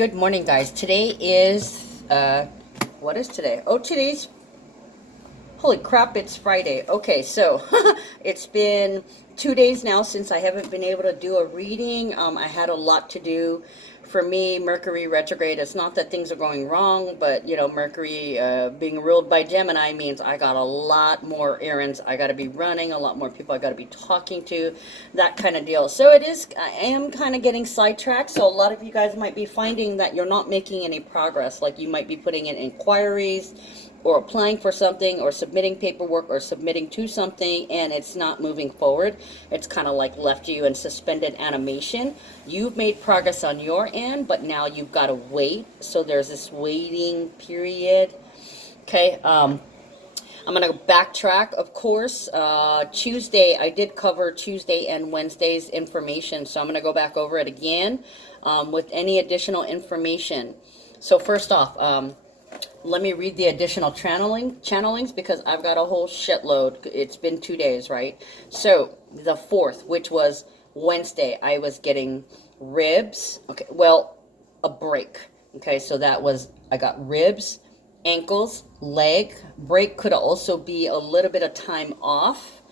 Good morning, guys. Today is, what is today? Oh, today's, holy crap, it's Friday. Okay, so it's been 2 days now since I haven't been able to do a reading. I had a lot to do. For me, Mercury retrograde, it's not that things are going wrong, but, you know, Mercury being ruled by Gemini means I got a lot more errands I got to be running, a lot more people I got to be talking to, that kind of deal. So I am kind of getting sidetracked, so a lot of you guys might be finding that you're not making any progress, like you might be putting in inquiries, or applying for something, or submitting paperwork, or submitting to something, and it's not moving forward. It's kind of like left you in suspended animation. You've made progress on your end, but now you've got to wait. So there's this waiting period. Okay, I'm going to backtrack, of course. Tuesday, I did cover Tuesday and Wednesday's information, so I'm going to go back over it again with any additional information. So first off, let me read the additional channelings because I've got a whole shitload. It's been 2 days, right? So the 4th, which was Wednesday, I was getting ribs. Okay, well, a break. Okay, so that was, I got ribs, ankles, leg. Break could also be a little bit of time off.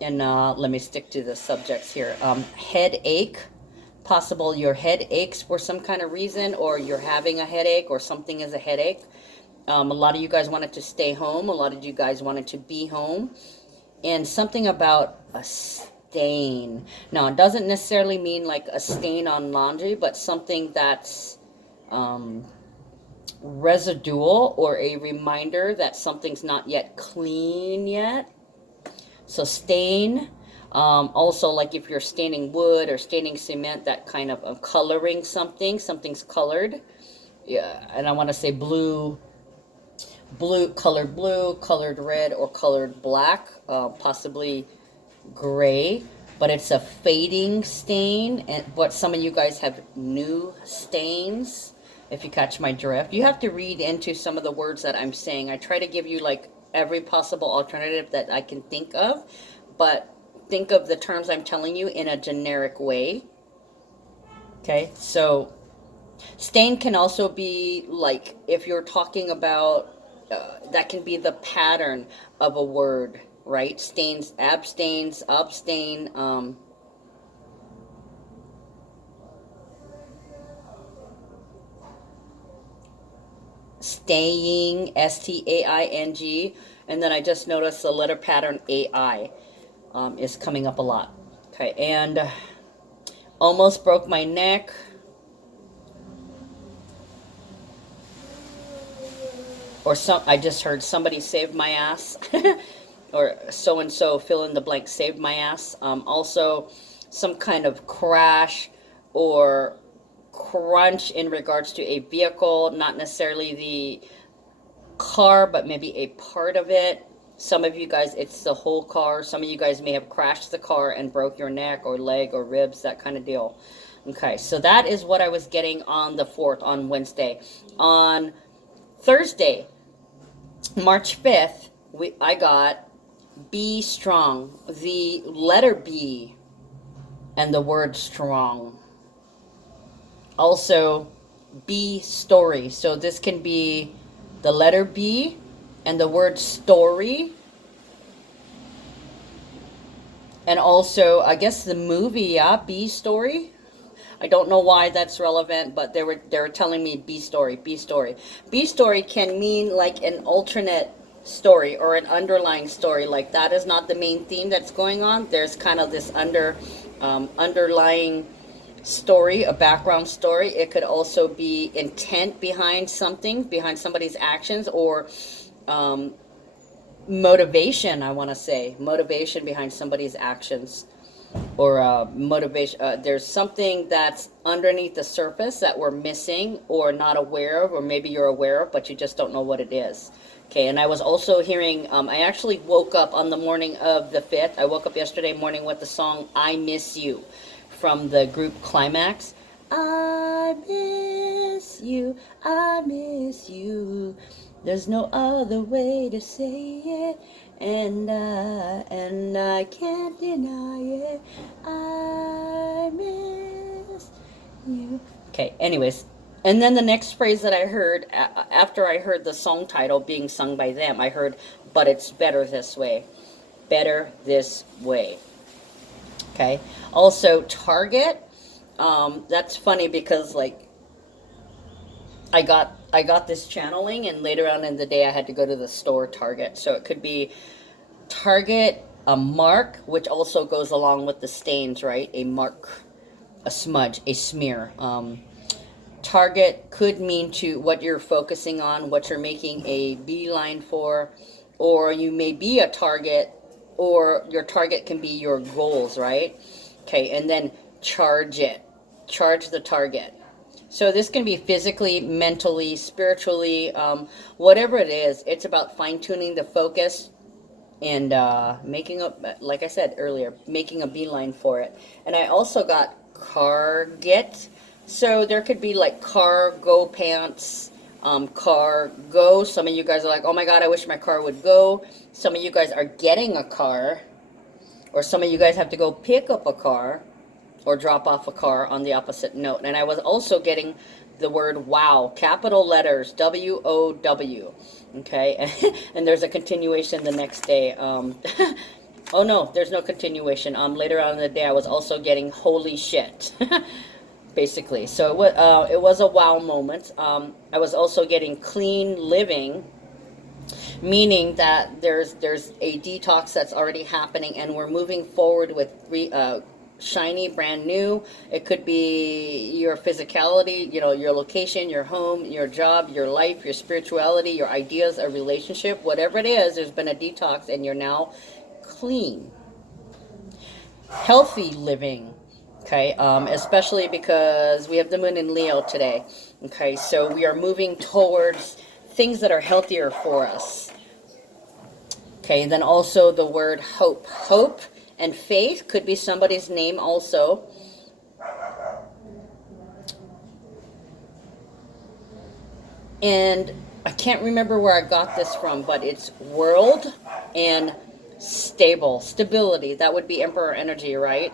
And let me stick to the subjects here. Headache. Possible your head aches for some kind of reason, or you're having a headache, or something is a headache. A lot of you guys wanted to stay home. A lot of you guys wanted to be home. And something about a stain. Now, it doesn't necessarily mean like a stain on laundry, but something that's residual, or a reminder that something's not yet clean yet. So stain. Also, like if you're staining wood or staining cement, that kind of coloring something. Something's colored. Yeah, and I want to say blue, colored red, or colored black, possibly gray, but it's a fading stain. But some of you guys have new stains, if you catch my drift. You have to read into some of the words that I'm saying. I try to give you like every possible alternative that I can think of, but think of the terms I'm telling you in a generic way. Okay, so stain can also be like if you're talking about that can be the pattern of a word, right? Stains, abstains, abstain, staying, STAING, and then I just noticed the letter pattern AI is coming up a lot. Okay, and almost broke my neck. Or I just heard somebody saved my ass. Or so-and-so, fill in the blank, saved my ass. Also, some kind of crash or crunch in regards to a vehicle, not necessarily the car, but maybe a part of it. Some of you guys, it's the whole car. Some of you guys may have crashed the car and broke your neck or leg or ribs, that kind of deal. Okay, so that is what I was getting on the 4th, on Wednesday. On Thursday, March 5th, I got be strong, the letter B and the word strong. Also, B story. So this can be the letter B and the word story. And also, I guess the movie, yeah, B story. I don't know why that's relevant, but they were telling me B story, B story. B story can mean like an alternate story or an underlying story. Like that is not the main theme that's going on. There's kind of this underlying story, a background story. It could also be intent behind something, behind somebody's actions, or motivation. I want to say motivation behind somebody's actions, or motivation. There's something that's underneath the surface that we're missing or not aware of, or maybe you're aware of, but you just don't know what it is. Okay, and I was also hearing, I actually woke up on the morning of the 5th. I woke up yesterday morning with the song I Miss You from the group Climax. I miss you, I miss you. There's no other way to say it, and I can't deny it. I miss you. Okay, anyways, And then the next phrase that I heard after I heard the song title being sung by them, I heard, but it's better this way. Better this way. Okay. Also, Target. That's funny because like I got this channeling, and later on in the day I had to go to the store Target. So it could be Target, a mark, which also goes along with the stains, right? A mark, a smudge, a smear. Target could mean to what you're focusing on, what you're making a beeline for, or you may be a target, or your target can be your goals, right? Okay, and then charge it. Charge the target. So this can be physically, mentally, spiritually, whatever it is. It's about fine-tuning the focus and making a, like I said earlier, making a beeline for it. And I also got carget. So there could be like cargo pants, cargo. Some of you guys are like, oh my God, I wish my car would go. Some of you guys are getting a car, or some of you guys have to go pick up a car or drop off a car on the opposite note. And I was also getting the word wow, capital letters, W-O-W. Okay, and there's a continuation the next day. Oh no, there's no continuation. Later on in the day, I was also getting holy shit, basically. So it was a wow moment. I was also getting clean living, meaning that there's a detox that's already happening, and we're moving forward with shiny, brand new. It could be your physicality, you know, your location, your home, your job, your life, your spirituality, your ideas, a relationship, whatever it is. There's been a detox, and you're now clean. Healthy living. Okay, especially because we have the moon in Leo today. Okay, so we are moving towards things that are healthier for us. Okay, and then also the word hope. Hope and faith could be somebody's name also. And I can't remember where I got this from, but it's world and stable. Stability. That would be Emperor energy, right?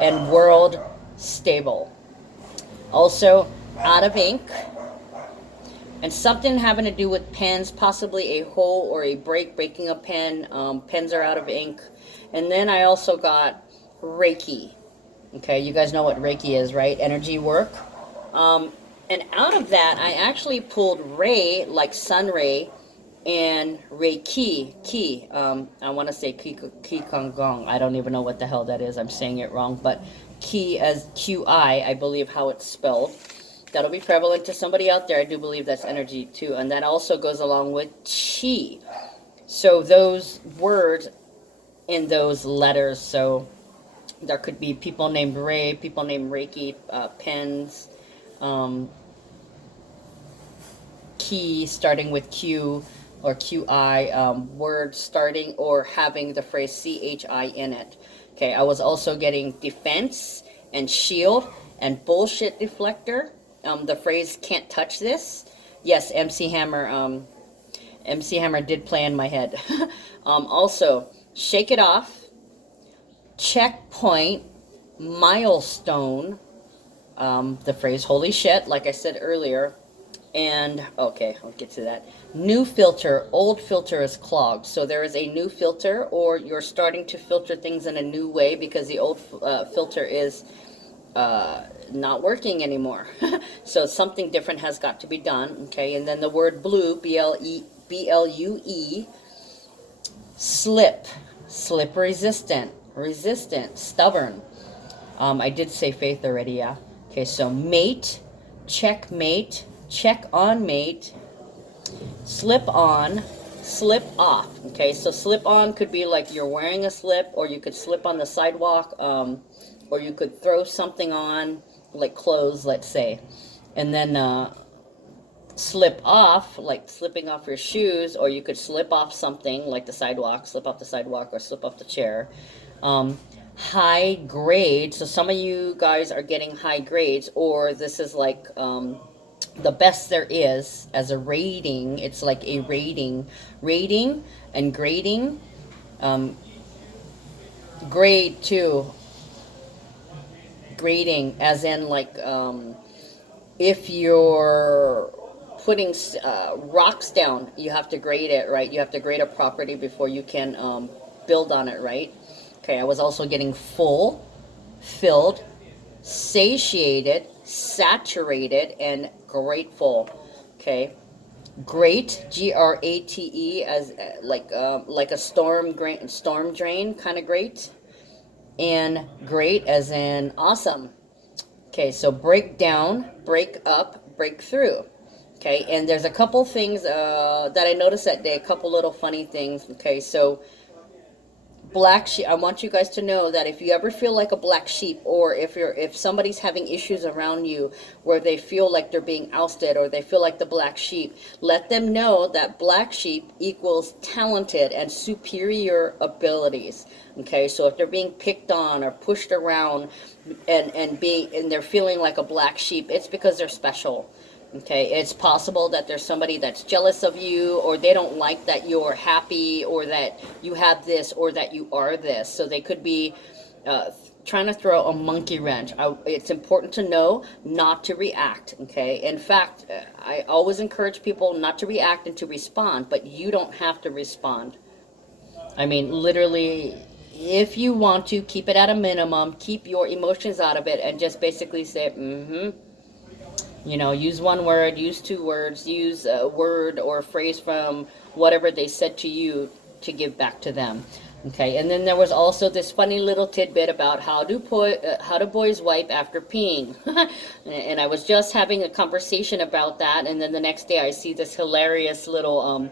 And world stable. Also, out of ink. And something having to do with pens, possibly a hole or a breaking a pen. Pens are out of ink. And then I also got Reiki. Okay, you guys know what Reiki is, right? Energy work. And out of that, I actually pulled Rei, like sun ray, and Reiki, ki. I want to say ki kong gong. I don't even know what the hell that is. I'm saying it wrong. But ki as Q-I, I believe how it's spelled. That'll be prevalent to somebody out there. I do believe that's energy too. And that also goes along with chi. So those words in those letters. So there could be people named Ray, people named Reiki, pens, key starting with Q or QI, words starting or having the phrase CHI in it. Okay, I was also getting defense and shield and bullshit deflector. The phrase can't touch this. Yes, MC Hammer did play in my head. Also, shake it off, checkpoint, milestone, the phrase holy shit, like I said earlier. And, okay, I'll get to that. New filter, old filter is clogged. So there is a new filter, or you're starting to filter things in a new way because the old filter is not working anymore. So something different has got to be done, okay? And then the word blue, B-L-U-E, slip resistant, stubborn. I did say faith already, yeah. Okay, so mate, checkmate, check on mate, slip on, slip off. Okay, so slip on could be like you're wearing a slip, or you could slip on the sidewalk, or you could throw something on, like clothes, let's say. And then slip off, like slipping off your shoes, or you could slip off something like the sidewalk, slip off the sidewalk, or slip off the chair. High grade, so some of you guys are getting high grades, or this is like the best there is as a rating. It's like a rating and grading. Grade 2, grading, as in like if you're putting rocks down, you have to grade it, right? You have to grade a property before you can build on it, right? Okay, I was also getting full, filled, satiated, saturated, and grateful. Okay, great, Grate, as like a storm drain kind of great, and great as in awesome. Okay, so break down, break up, break through. Okay, and there's a couple things that I noticed that day, a couple little funny things. Okay, so black sheep, I want you guys to know that if you ever feel like a black sheep, or if somebody's having issues around you where they feel like they're being ousted, or they feel like the black sheep, let them know that black sheep equals talented and superior abilities. Okay, so if they're being picked on or pushed around and they're feeling like a black sheep, it's because they're special. Okay, it's possible that there's somebody that's jealous of you, or they don't like that you're happy, or that you have this, or that you are this. So they could be trying to throw a monkey wrench. It's important to know not to react. Okay, in fact, I always encourage people not to react and to respond, but you don't have to respond. I mean, literally, if you want to, keep it at a minimum, keep your emotions out of it, and just basically say, you know, use one word, use two words, use a word or a phrase from whatever they said to you to give back to them. Okay, and then there was also this funny little tidbit about how do boys wipe after peeing. And I was just having a conversation about that, and then the next day I see this hilarious little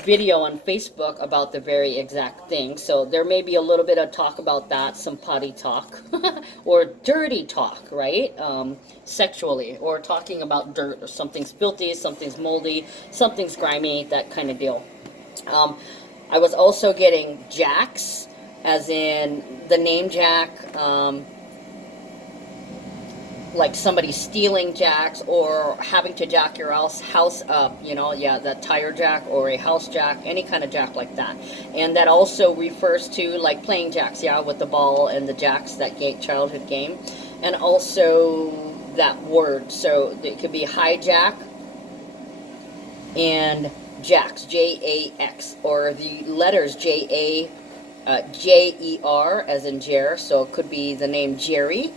video on Facebook about the very exact thing. So there may be a little bit of talk about that, some potty talk, or dirty talk, right? Sexually, or talking about dirt, or something's filthy, something's moldy, something's grimy, that kind of deal. I was also getting jacks, as in the name Jack, like somebody stealing jacks, or having to jack your house up, you know, yeah, the tire jack or a house jack, any kind of jack like that. And that also refers to like playing jacks, yeah, with the ball and the jacks, that childhood game. And also that word, so it could be hijack and Jax, Jax, or the letters Jer, as in Jer, so it could be the name Jerry,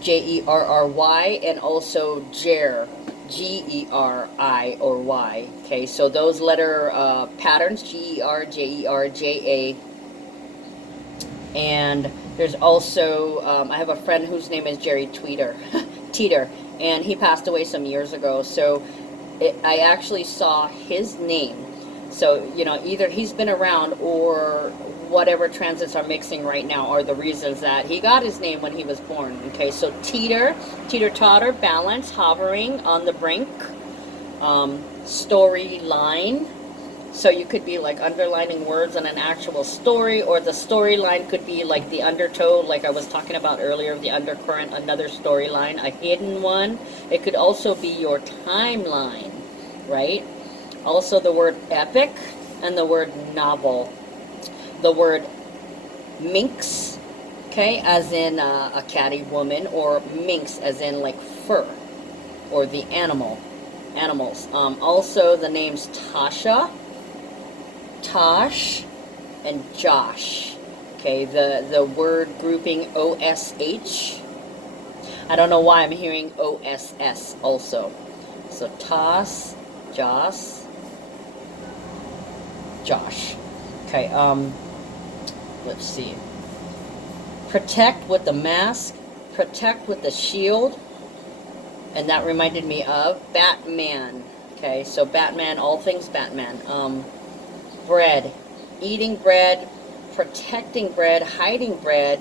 Jerry, and also Jer, Geri or Y. Okay, so those letter patterns, Ger, Jer, Ja, and there's also, I have a friend whose name is Jerry Teeter, and he passed away some years ago, so I actually saw his name. So, you know, either he's been around, or whatever transits are mixing right now are the reasons that he got his name when he was born. Okay, so teeter-totter, balance, hovering on the brink, storyline. So you could be like underlining words on an actual story, or the storyline could be like the undertow, like I was talking about earlier, the undercurrent, another storyline, a hidden one. It could also be your timeline, right? Also the word epic and the word novel. The word minx, okay, as in a catty woman, or minx as in like fur, or the animals. Also the names Tasha, Tosh, and Josh. Okay, the word grouping OSH. I don't know why I'm hearing OSS also. So Toss, Joss, Josh. Okay, let's see. Protect with the mask, protect with the shield, and that reminded me of Batman. Okay, so Batman, all things Batman. Bread, eating bread, protecting bread, hiding bread,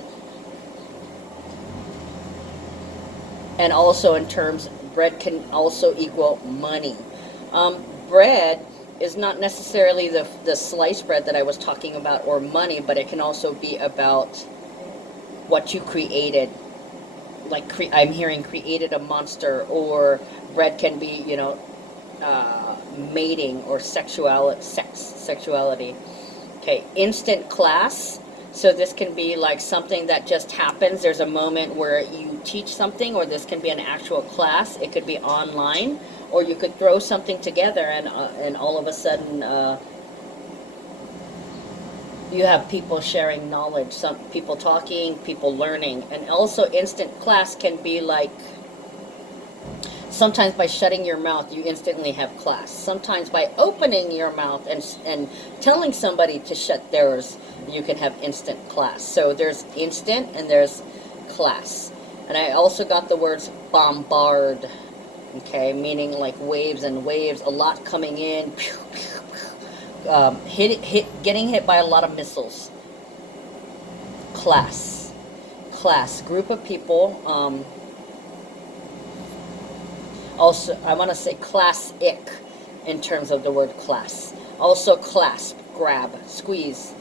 and also in terms, bread can also equal money. Bread is not necessarily the sliced bread that I was talking about, or money, but it can also be about what you created. Like I'm hearing created a monster, or bread can be, you know, mating or sexuality. Okay, instant class, So this can be like something that just happens. There's a moment where you teach something, or this can be an actual class. It could be online, or you could throw something together, and all of a sudden you have people sharing knowledge, some people talking, people learning. And also instant class can be like, sometimes by shutting your mouth, you instantly have class. Sometimes by opening your mouth and telling somebody to shut theirs, you can have instant class. So there's instant and there's class. And I also got the words bombard, okay, meaning like waves and waves, a lot coming in, getting hit by a lot of missiles. Class, group of people. Also, I want to say classic in terms of the word class. Also clasp, grab, squeeze.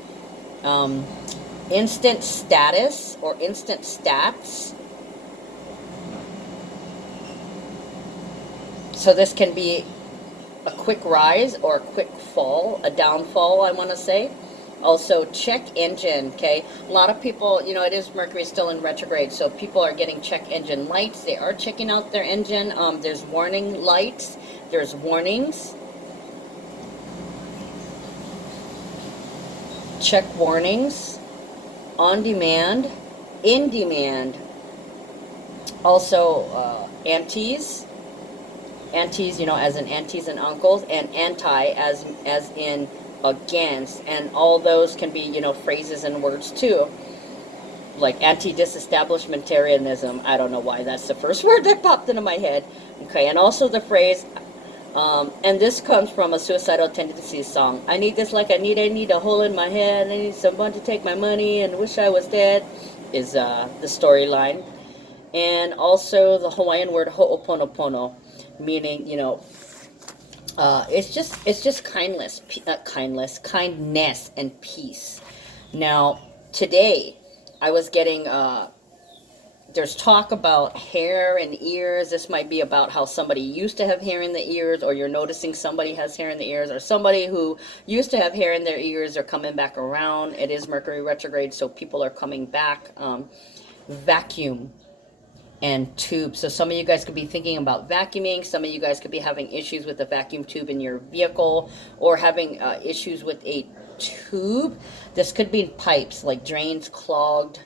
Instant status or instant stats. So this can be a quick rise or a quick fall, a downfall, I want to say. Also, check engine, okay? A lot of people, you know, it is Mercury still in retrograde, so people are getting check engine lights. They are checking out their engine. There's warning lights. There's warnings. Check warnings. On demand. In demand. Also, aunties. Aunties, you know, as in aunties and uncles. And anti, as in against, and all those can be, you know, phrases and words too, like anti-disestablishmentarianism. I don't know why that's the first word that popped into my head. Okay, and also the phrase, and this comes from a Suicidal Tendencies song. I need this like I need a hole in my head. I need someone to take my money and wish I was dead, is the storyline. And also the Hawaiian word ho'oponopono, meaning, you know, it's just kindness and peace. Now, today, I was getting, there's talk about hair and ears. This might be about how somebody used to have hair in the ears, or you're noticing somebody has hair in the ears, or somebody who used to have hair in their ears are coming back around. It is Mercury retrograde, so people are coming back. Vacuum and tube. So some of you guys could be thinking about vacuuming. Some of you guys could be having issues with the vacuum tube in your vehicle, or having issues with a tube. This could be pipes, like drains clogged,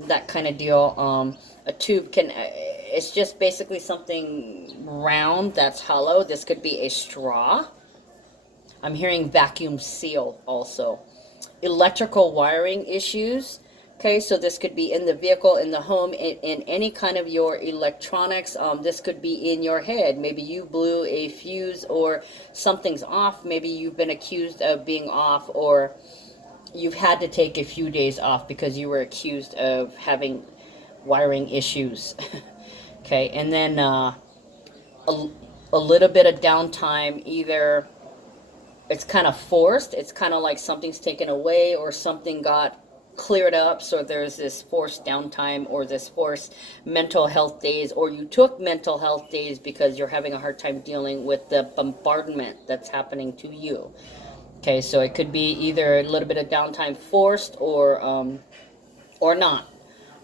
that kind of deal. A tube can, it's just basically something round that's hollow. This could be a straw. I'm hearing vacuum seal also. Electrical wiring issues. Okay, so this could be in the vehicle, in the home, in any kind of your electronics. This could be in your head. Maybe you blew a fuse, or something's off. Maybe you've been accused of being off, or you've had to take a few days off because you were accused of having wiring issues. Okay, and then a little bit of downtime. Either it's kind of forced, it's kind of like something's taken away, or something got cleared up, so there's this forced downtime, or this forced mental health days, or you took mental health days because you're having a hard time dealing with the bombardment that's happening to you. Okay, so it could be either a little bit of downtime forced, or not.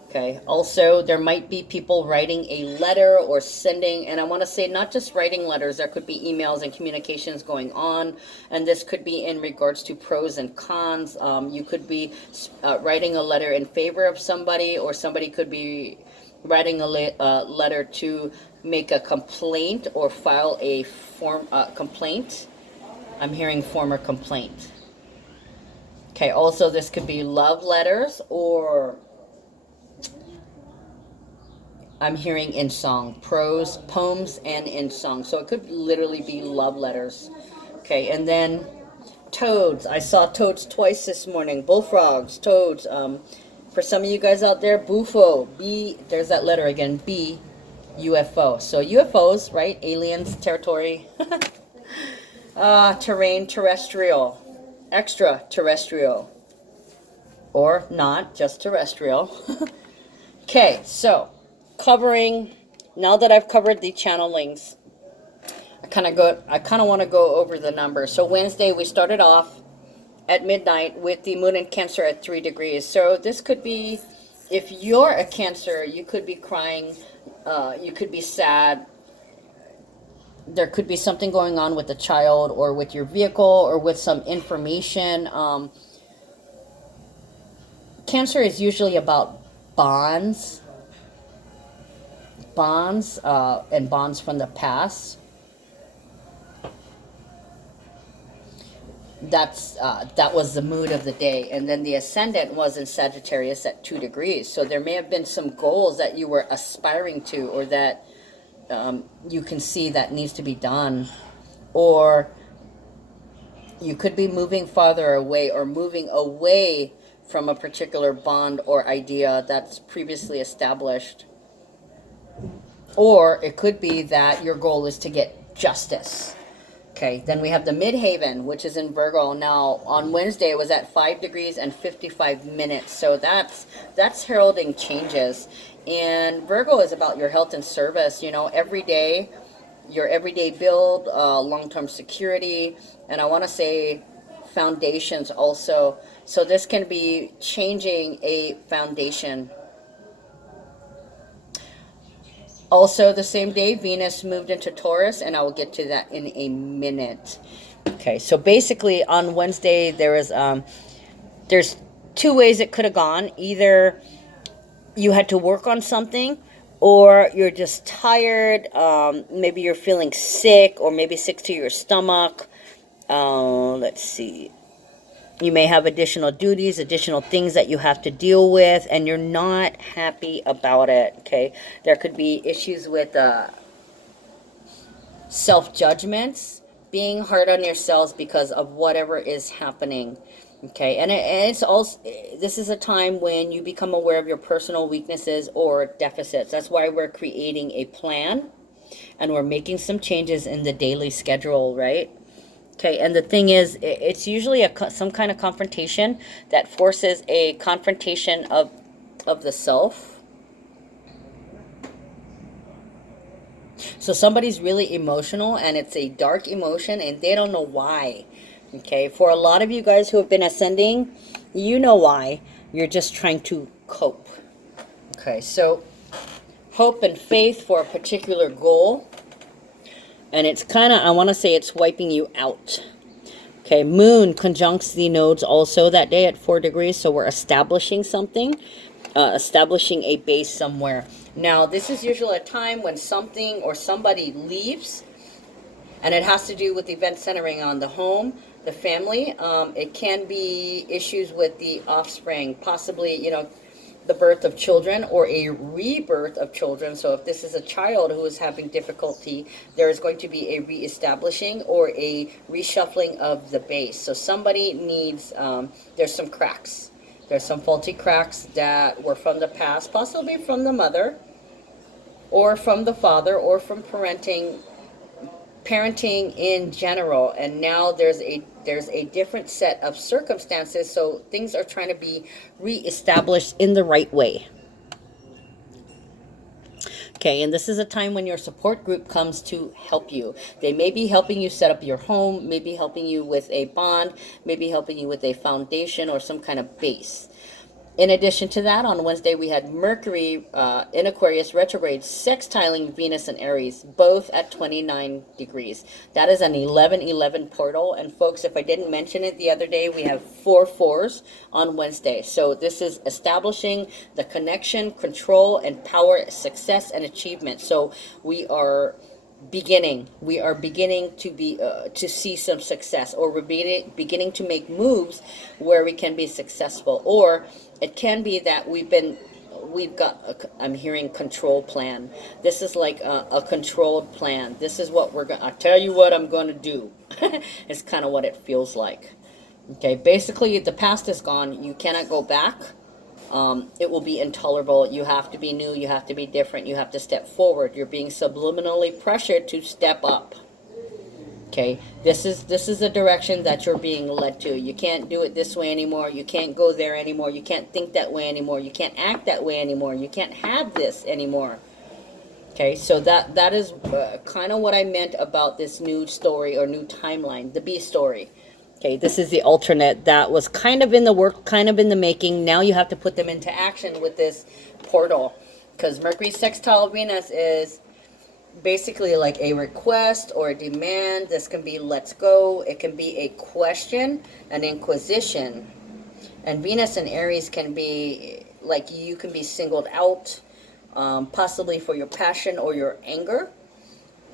Okay, also there might be people writing a letter or sending, and I want to say not just writing letters, there could be emails and communications going on, and this could be in regards to pros and cons. You could be writing a letter in favor of somebody, or somebody could be writing a letter to make a complaint or file a complaint. I'm hearing former complaint. Okay, also this could be love letters, or I'm hearing in song, prose, poems, and in song. So it could literally be love letters. Okay, and then toads. I saw toads twice this morning. Bullfrogs, toads. For some of you guys out there, bufo, B, there's that letter again, B, UFO. So UFOs, right? Aliens, territory, terrain, terrestrial, extraterrestrial, or not, just terrestrial. Okay, so covering, now that I've covered the channelings, I kind of want to go over the numbers. So Wednesday we started off at midnight with the moon in Cancer at 3 degrees. So this could be, if you're a Cancer, you could be crying, you could be sad. There could be something going on with the child or with your vehicle or with some information. Cancer is usually about bonds, and bonds from the past. That was the mood of the day. And then the ascendant was in Sagittarius at 2 degrees. So there may have been some goals that you were aspiring to, or that you can see that needs to be done. Or you could be moving farther away, or moving away from a particular bond or idea that's previously established. Or it could be that your goal is to get justice. Okay, then we have the midhaven, which is in Virgo. Now, on Wednesday, it was at 5 degrees and 55 minutes. So that's heralding changes. And Virgo is about your health and service, you know, every day, your everyday build, long-term security, and I want to say foundations also. So this can be changing a foundation. Also, the same day, Venus moved into Taurus, and I will get to that in a minute. Okay, so basically on Wednesday, there's 2 ways it could have gone. Either you had to work on something, or you're just tired. Maybe you're feeling sick, or maybe sick to your stomach. Let's see. You may have additional duties, additional things that you have to deal with, and you're not happy about it, okay? There could be issues with self-judgments, being hard on yourselves because of whatever is happening, okay? And it's also, this is a time when you become aware of your personal weaknesses or deficits. That's why we're creating a plan, and we're making some changes in the daily schedule, right? Okay, and the thing is, it's usually some kind of confrontation that forces a confrontation of the self. So somebody's really emotional, and it's a dark emotion, and they don't know why. Okay, for a lot of you guys who have been ascending, you know why. You're just trying to cope. Okay, so hope and faith for a particular goal. And it's kind of, I want to say it's wiping you out. Okay, moon conjuncts the nodes also that day at 4 degrees. So we're establishing something, establishing a base somewhere. Now, this is usually a time when something or somebody leaves. And it has to do with events centering on the home, the family. It can be issues with the offspring, possibly, you know, the birth of children or a rebirth of children. So if this is a child who is having difficulty, there is going to be a reestablishing or a reshuffling of the base. So somebody needs, there's some cracks. There's some faulty cracks that were from the past, possibly from the mother or from the father or from parenting in general, and now there's a different set of circumstances, so things are trying to be reestablished in the right way. Okay, and this is a time when your support group comes to help you. They may be helping you set up your home, maybe helping you with a bond, maybe helping you with a foundation or some kind of base. In addition to that, on Wednesday, we had Mercury in Aquarius retrograde sextiling Venus and Aries, both at 29 degrees. That is an 11-11 portal. And folks, if I didn't mention it the other day, we have 4 4s on Wednesday. So this is establishing the connection, control, and power, success, and achievement. So we are beginning to see some success, or we're beginning to make moves where we can be successful. Or it can be that we've got I'm hearing control plan. This is like a controlled plan. This is what I'll tell you what I'm going to do. It's kind of what it feels like. Okay, basically the past is gone. You cannot go back. It will be intolerable. You have to be new. You have to be different. You have to step forward. You're being subliminally pressured to step up. Okay, this is the direction that you're being led to. You can't do it this way anymore. You can't go there anymore. You can't think that way anymore. You can't act that way anymore. You can't have this anymore. Okay, so that is kind of what I meant about this new story or new timeline, the B story. Okay, this is the alternate that was kind of in the work, kind of in the making. Now you have to put them into action with this portal. Because Mercury sextile Venus is basically like a request or a demand. This can be let's go. It can be a question, an inquisition. And Venus and Aries can be like you can be singled out, possibly for your passion or your anger,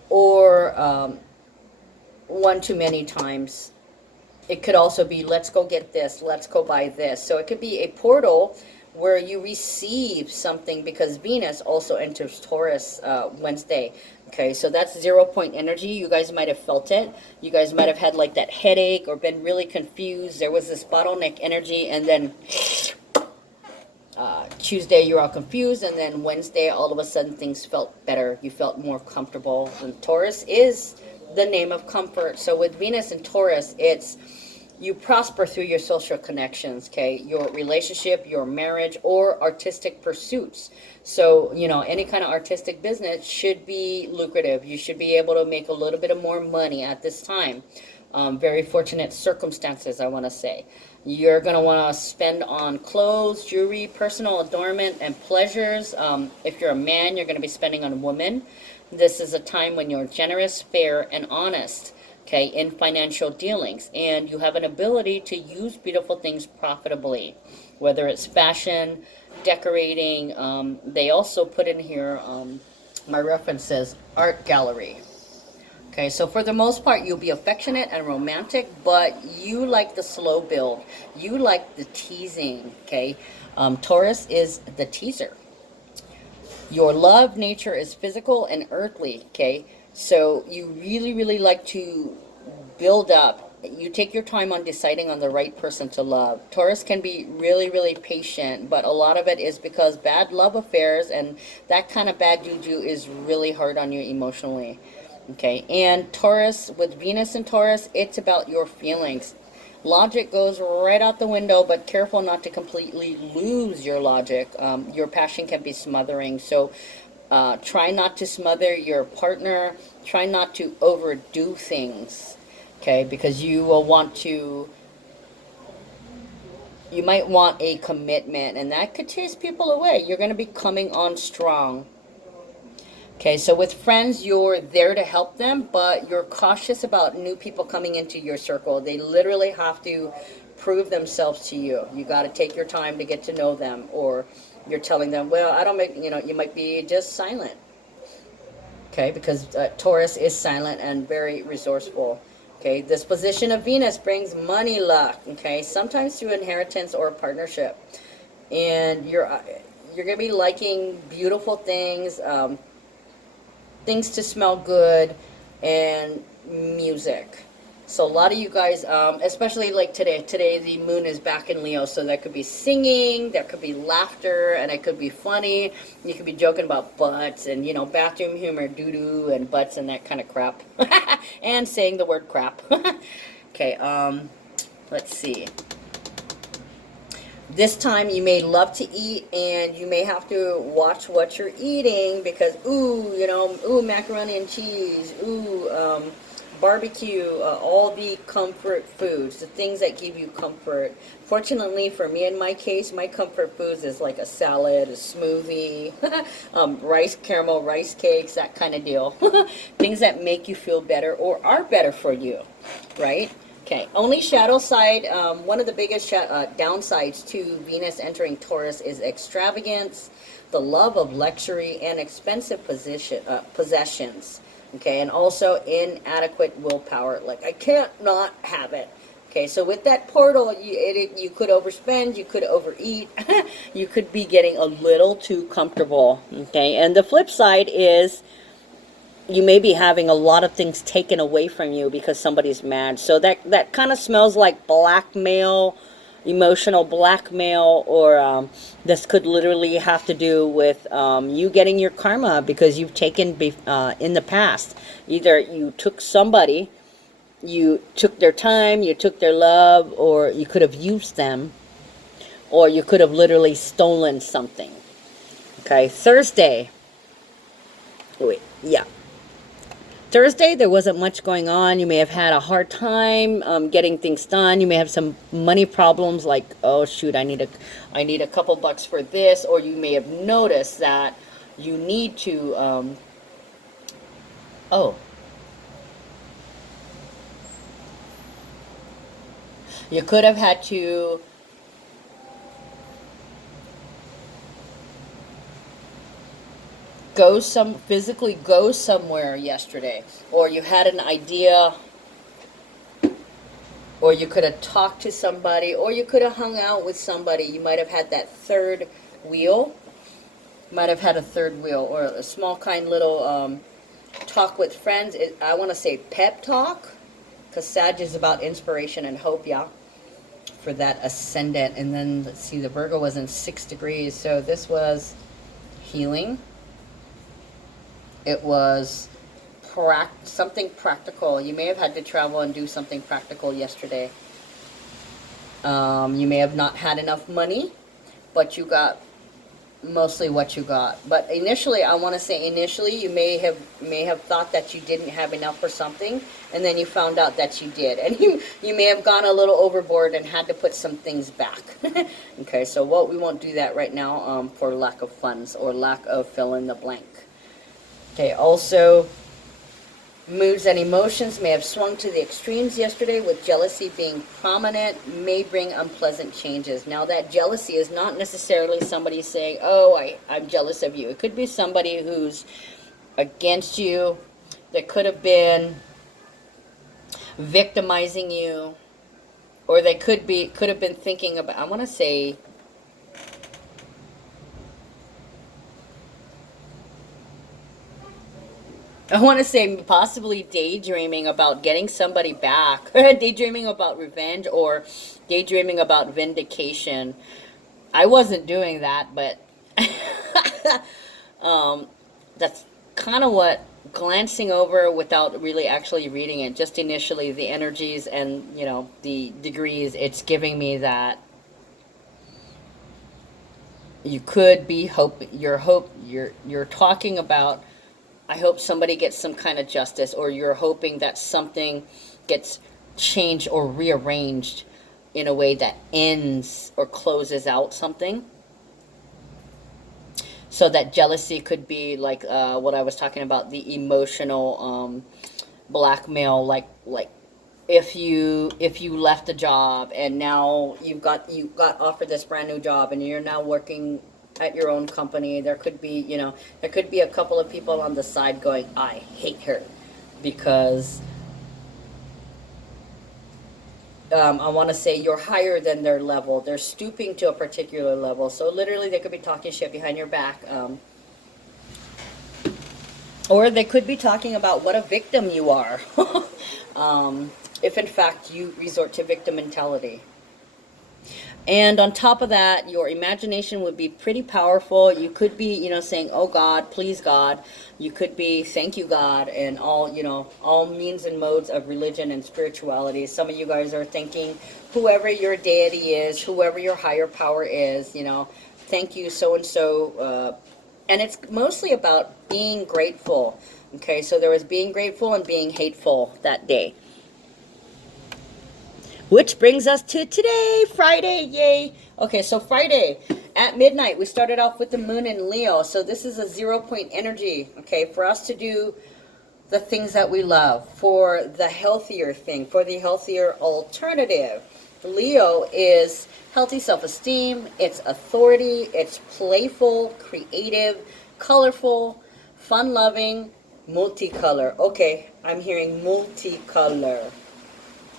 or one too many times. It could also be, let's go get this, let's go buy this. So it could be a portal where you receive something because Venus also enters Taurus Wednesday. Okay, so that's 0 point energy. You guys might have felt it. You guys might have had like that headache or been really confused. There was this bottleneck energy, and then Tuesday you're all confused, and then Wednesday all of a sudden things felt better. You felt more comfortable. And Taurus is the name of comfort. So with Venus and Taurus, it's you prosper through your social connections, okay? Your relationship, your marriage, or artistic pursuits. So, you know, any kind of artistic business should be lucrative. You should be able to make a little bit of more money at this time. Very fortunate circumstances, I want to say. You're going to want to spend on clothes, jewelry, personal adornment, and pleasures. If you're a man, you're going to be spending on women. This is a time when you're generous, fair, and honest, okay, in financial dealings. And you have an ability to use beautiful things profitably, whether it's fashion, decorating. They also put in here, my reference says art gallery. Okay, so for the most part, you'll be affectionate and romantic, but you like the slow build. You like the teasing, okay? Taurus is the teaser. Your love nature is physical and earthly, okay? So you really, really like to build up. You take your time on deciding on the right person to love. Taurus can be really, really patient, but a lot of it is because bad love affairs and that kind of bad juju is really hard on you emotionally. Okay, and Taurus, with Venus and Taurus, it's about your feelings. Logic goes right out the window, but careful not to completely lose your logic. Your passion can be smothering, so try not to smother your partner. Try not to overdo things, okay, because you will want to, you might want a commitment, and that could chase people away. You're going to be coming on strong. Okay, so with friends, you're there to help them, but you're cautious about new people coming into your circle. They literally have to prove themselves to you. You got to take your time to get to know them, or you're telling them, well, I don't make, you know, you might be just silent. Okay, because Taurus is silent and very resourceful. Okay, this position of Venus brings money luck. Okay, sometimes through inheritance or partnership, and you're gonna be liking beautiful things. Things to smell good, and music. So a lot of you guys, especially like today the moon is back in Leo, so there could be singing, there could be laughter, and it could be funny. You could be joking about butts and, you know, bathroom humor, doo-doo and butts and that kind of crap. And saying the word crap. Okay, let's see. This time you may love to eat, and you may have to watch what you're eating because, ooh, you know, ooh, macaroni and cheese, ooh, barbecue, all the comfort foods, the things that give you comfort. Fortunately for me, in my case, my comfort foods is like a salad, a smoothie, rice, caramel rice cakes, that kind of deal. Things that make you feel better or are better for you, right? Okay, only shadow side, one of the biggest downsides to Venus entering Taurus is extravagance, the love of luxury, and expensive possessions. Okay, and also inadequate willpower. Like, I can't not have it. Okay, so with that portal, you could overspend, you could overeat, you could be getting a little too comfortable. Okay, and the flip side is you may be having a lot of things taken away from you because somebody's mad. So that kind of smells like blackmail, emotional blackmail, or this could literally have to do with you getting your karma because you've taken in the past. Either you took somebody, you took their time, you took their love, or you could have used them, or you could have literally stolen something. Okay, Thursday. Wait, yeah. Thursday, there wasn't much going on. You may have had a hard time getting things done. You may have some money problems, like, oh shoot, I need a couple bucks for this, or you may have noticed that you need to. Oh, you could have had to physically go somewhere yesterday, or you had an idea, or you could have talked to somebody, or you could have hung out with somebody. You might have had that third wheel, might have had a third wheel, or a small kind little talk with friends. I want to say pep talk, because Sag is about inspiration and hope, yeah, for that ascendant. And then let's see, the Virgo was in 6 degrees, so this was healing. It was something practical. You may have had to travel and do something practical yesterday. You may have not had enough money, but you got mostly what you got. But initially, I want to say initially, you may have thought that you didn't have enough for something, and then you found out that you did, and you may have gone a little overboard and had to put some things back. Okay, so we won't do that right now for lack of funds or lack of fill in the blank. Okay, also, moods and emotions may have swung to the extremes yesterday, with jealousy being prominent, may bring unpleasant changes. Now, that jealousy is not necessarily somebody saying, oh, I'm jealous of you. It could be somebody who's against you, that could have been victimizing you, or they could have been thinking about, I want to say, possibly daydreaming about getting somebody back, daydreaming about revenge, or daydreaming about vindication. I wasn't doing that, but that's kind of what, glancing over without really actually reading it, just initially the energies and, you know, the degrees, it's giving me that you could be you're talking about, I hope somebody gets some kind of justice, or you're hoping that something gets changed or rearranged in a way that ends or closes out something. So that jealousy could be like what I was talking about, the emotional blackmail, like if you left a job and now you got offered this brand new job and you're now working at your own company. There could be, you know, there could be a couple of people on the side going, I hate her, because I want to say you're higher than their level. They're stooping to a particular level. So literally they could be talking shit behind your back. Or they could be talking about what a victim you are. If in fact you resort to victim mentality. And on top of that, your imagination would be pretty powerful. You could be, you know, saying, oh God, please God. You could be, thank you God, and all, you know, all means and modes of religion and spirituality. Some of you guys are thinking whoever your deity is, whoever your higher power is, you know, thank you so-and-so. And it's mostly about being grateful. Okay, so there was being grateful and being hateful that day. Which brings us to today, Friday, yay. Okay, so Friday at midnight, we started off with the moon in Leo. So this is a 0 point energy, okay, for us to do the things that we love, for the healthier thing, for the healthier alternative. Leo is healthy self-esteem, it's authority, it's playful, creative, colorful, fun-loving, multicolor. Okay, I'm hearing multicolor.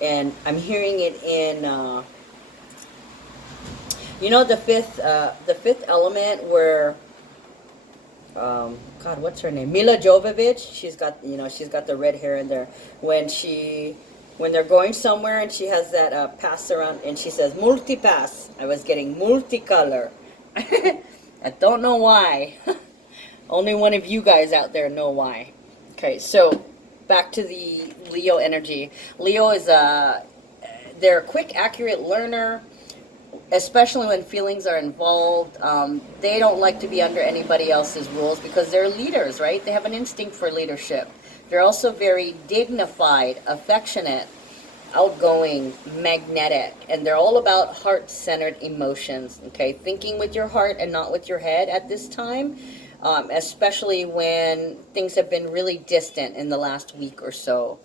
And I'm hearing it in, you know, the fifth element, where, God, what's her name? Mila Jovovich. She's got, you know, she's got the red hair in there. When they're going somewhere and she has that pass around and she says multipass. I was getting multicolor. I don't know why. Only one of you guys out there know why. Okay, so back to the Leo energy. Leo is they're a quick, accurate learner. especially when feelings are involved. They don't like to be under anybody else's rules because they're leaders, right? They have an instinct for leadership. They're also very dignified, affectionate, outgoing, magnetic, and they're all about heart-centered emotions, okay? Thinking with your heart and not with your head at this time, especially when things have been really distant in the last week or so.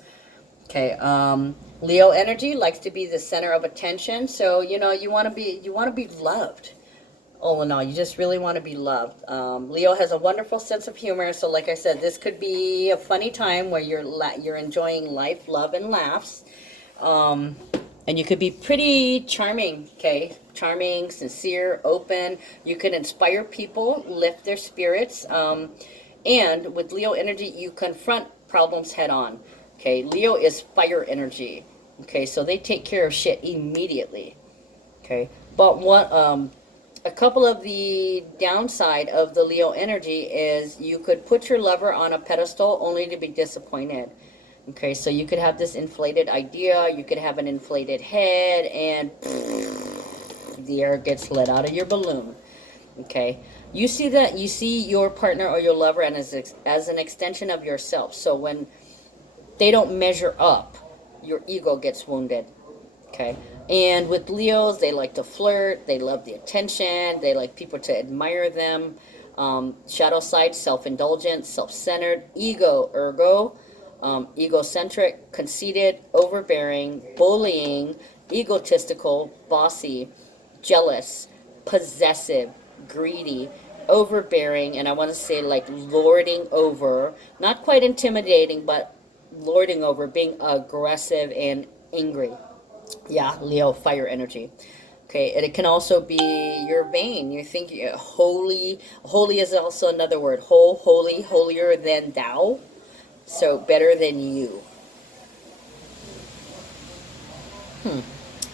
Okay, Leo energy likes to be the center of attention, so you know you want to be loved. All in all, you just really want to be loved. Leo has a wonderful sense of humor, so like I said, this could be a funny time where you're enjoying life, love, and laughs. Um, and you could be pretty charming, okay? Charming, sincere, open. You can inspire people, lift their spirits. And with Leo energy, you confront problems head on. Okay, Leo is fire energy. Okay, so they take care of shit immediately. Okay, but a couple of the downside of the Leo energy is you could put your lover on a pedestal only to be disappointed. Okay, so you could have this inflated idea, you could have an inflated head, and the air gets let out of your balloon. Okay, you see your partner or your lover and as an extension of yourself. So when they don't measure up, your ego gets wounded. Okay, and with Leos, they like to flirt, they love the attention, they like people to admire them. Shadow side, self-indulgent, self-centered, egocentric, conceited, overbearing, bullying, egotistical, bossy, jealous, possessive, greedy, overbearing, and I want to say like lording over, not quite intimidating, but lording over, being aggressive and angry. Yeah, Leo, fire energy. Okay, and it can also be you're vain. You think you're holy. Holy is also another word. Holy, holier than thou. So better than you.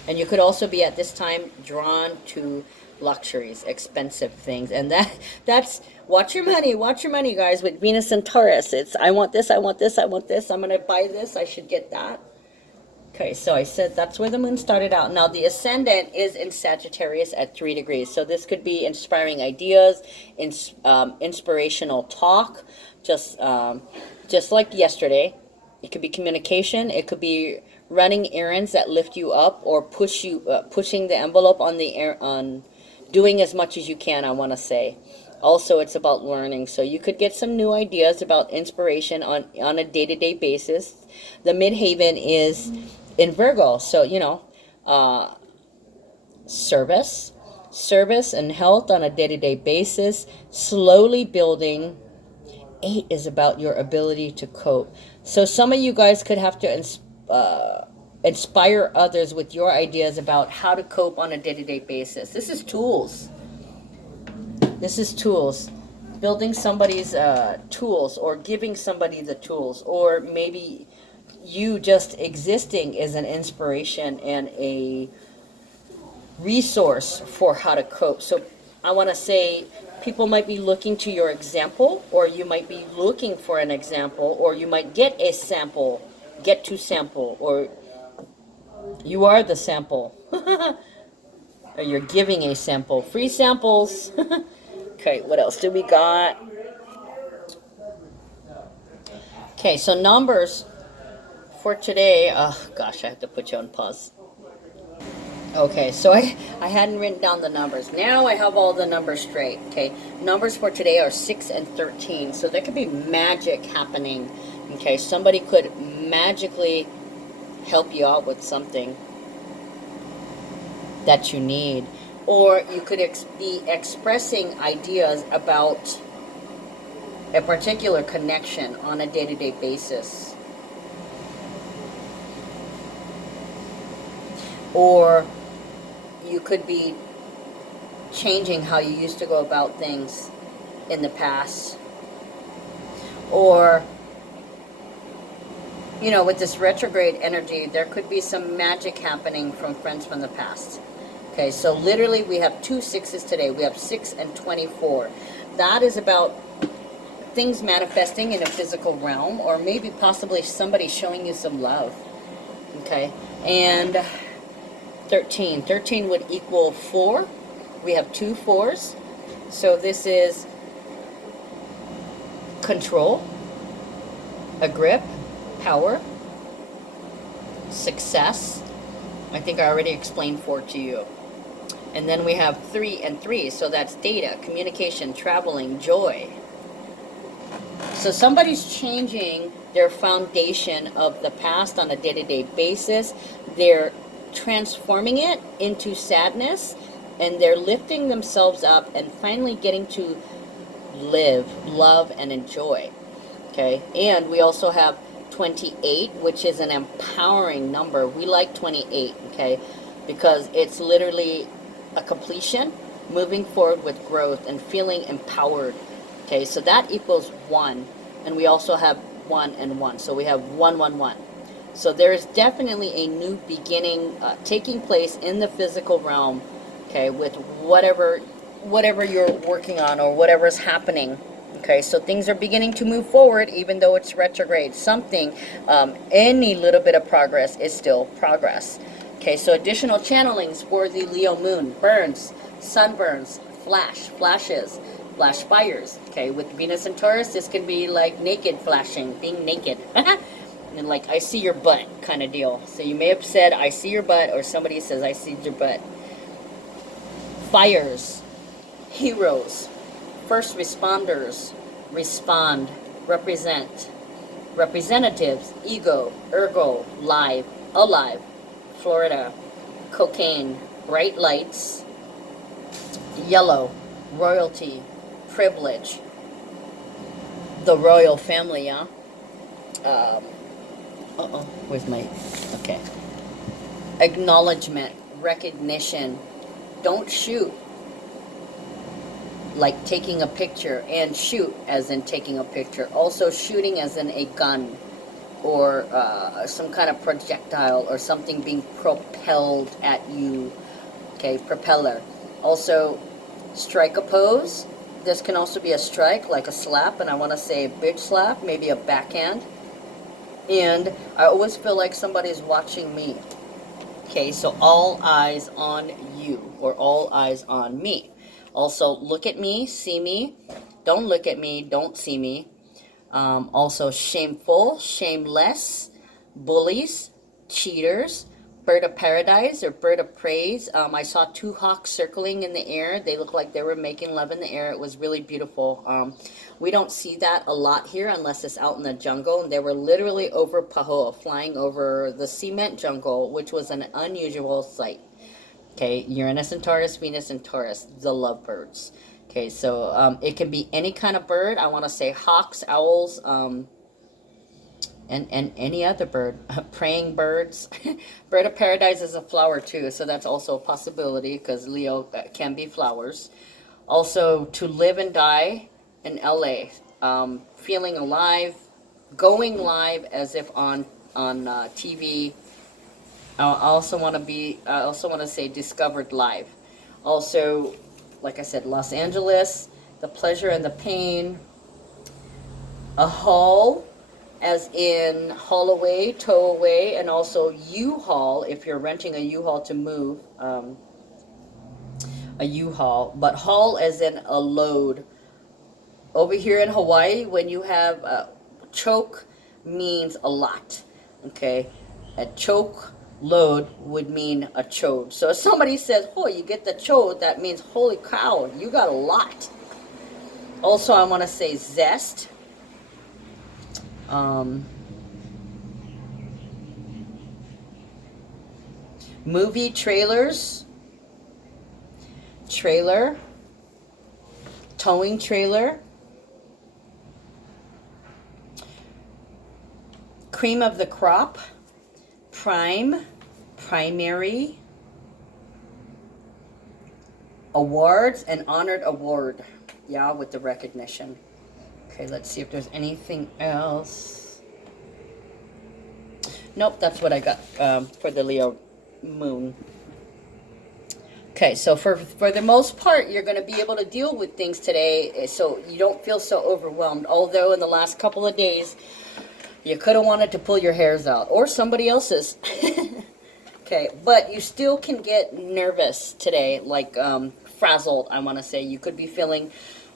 And you could also be at this time drawn to luxuries, expensive things, and that's watch your money, guys. With Venus and Taurus, it's I want this, I want this, I want this. I'm gonna buy this. I should get that. Okay, so I said that's where the moon started out. Now the ascendant is in Sagittarius at 3 degrees. So this could be inspiring ideas, inspirational talk, just like yesterday. It could be communication. It could be running errands that lift you up or pushing the envelope on the air on doing as much as you can. I want to say. Also, it's about learning. So you could get some new ideas about inspiration on a day-to-day basis. The midhaven is in Virgo, so service and health on a day-to-day basis, slowly building. 8 is about your ability to cope. So some of you guys could have to inspire others with your ideas about how to cope on a day-to-day basis. This is tools. Building somebody's tools, or giving somebody the tools, or maybe you just existing is an inspiration and a resource for how to cope. So I want to say people might be looking to your example, or you might be looking for an example, or you might get to sample, or you are the sample. Or you're giving a sample. Free samples. Okay, what else do we got? Okay, so numbers for today. Oh gosh, I have to put you on pause. Okay, so I hadn't written down the numbers. Now I have all the numbers straight. Okay, numbers for today are 6 and 13. So there could be magic happening. Okay, somebody could magically help you out with something that you need. Or you could be expressing ideas about a particular connection on a day-to-day basis. Or you could be changing how you used to go about things in the past. Or, with this retrograde energy, there could be some magic happening from friends from the past. Okay, so literally we have 2 6s today. We have 6 and 24. That is about things manifesting in a physical realm, or maybe possibly somebody showing you some love. Okay, and 13. 13 would equal 4. We have 2 4s. So this is control, a grip, power, success. I think I already explained 4 to you. And then we have 3 and 3. So that's data, communication, traveling, joy. So somebody's changing their foundation of the past on a day-to-day basis. They're transforming it into sadness, and they're lifting themselves up and finally getting to live, love, and enjoy. Okay, and we also have 28, which is an empowering number. We like 28, okay, because it's literally a completion, moving forward with growth and feeling empowered. Okay, so that equals 1, and we also have 1 and 1, so we have 1 1 1. So there is definitely a new beginning taking place in the physical realm, okay, with whatever you're working on or whatever's happening. Okay, so things are beginning to move forward, even though it's retrograde. Something, any little bit of progress is still progress. Okay, so additional channelings for the Leo moon: burns, sunburns, flashes, flash fires. Okay, with Venus and Taurus, this can be like naked flashing, being naked. And like, I see your butt kind of deal. So you may have said, I see your butt, or somebody says, I see your butt. Fires, heroes, first responders, respond, represent, representatives, ego, ergo, live, alive, Florida, cocaine, bright lights, yellow, royalty, privilege, the royal family, yeah? Where's my, okay. Acknowledgement, recognition. Don't shoot, like taking a picture, and shoot as in taking a picture. Also shooting as in a gun, or some kind of projectile, or something being propelled at you. Okay, propeller. Also, strike a pose. This can also be a strike, like a slap, and I want to say a bitch slap, maybe a backhand. And I always feel like somebody's watching me. Okay, so all eyes on you, or all eyes on me. Also, look at me, see me. Don't look at me, don't see me. Also, shameful, shameless, bullies, cheaters, bird of paradise or bird of praise. I saw 2 hawks circling in the air. They looked like they were making love in the air. It was really beautiful. We don't see that a lot here unless it's out in the jungle. And they were literally over Pahoa, flying over the cement jungle, which was an unusual sight. Okay, Uranus and Taurus, Venus and Taurus, the lovebirds. Okay, so it can be any kind of bird. I want to say hawks, owls, and any other bird. Praying birds. Bird of paradise is a flower too, so that's also a possibility, because Leo can be flowers. Also, to live and die in LA. Feeling alive, going live as if on TV. I also want to say discovered live. Also, like I said, Los Angeles, the pleasure and the pain. A haul, as in haul away, tow away, and also U-Haul if you're renting a U-Haul to move. A U-Haul, but haul as in a load. Over here in Hawaii, when you have choke, means a lot. Okay, a choke load would mean a chode. So if somebody says, oh, you get the chode, that means, holy cow, you got a lot. Also, I want to say zest. Movie trailers. Trailer. Towing trailer. Cream of the crop. Prime, primary, awards, and honored award. Yeah, with the recognition. Okay, let's see if there's anything else. Nope, that's what I got for the Leo moon. Okay, so for the most part, you're going to be able to deal with things today, so you don't feel so overwhelmed. Although in the last couple of days, you could have wanted to pull your hairs out, or somebody else's. Okay, but you still can get nervous today, like frazzled, I want to say. You could be feeling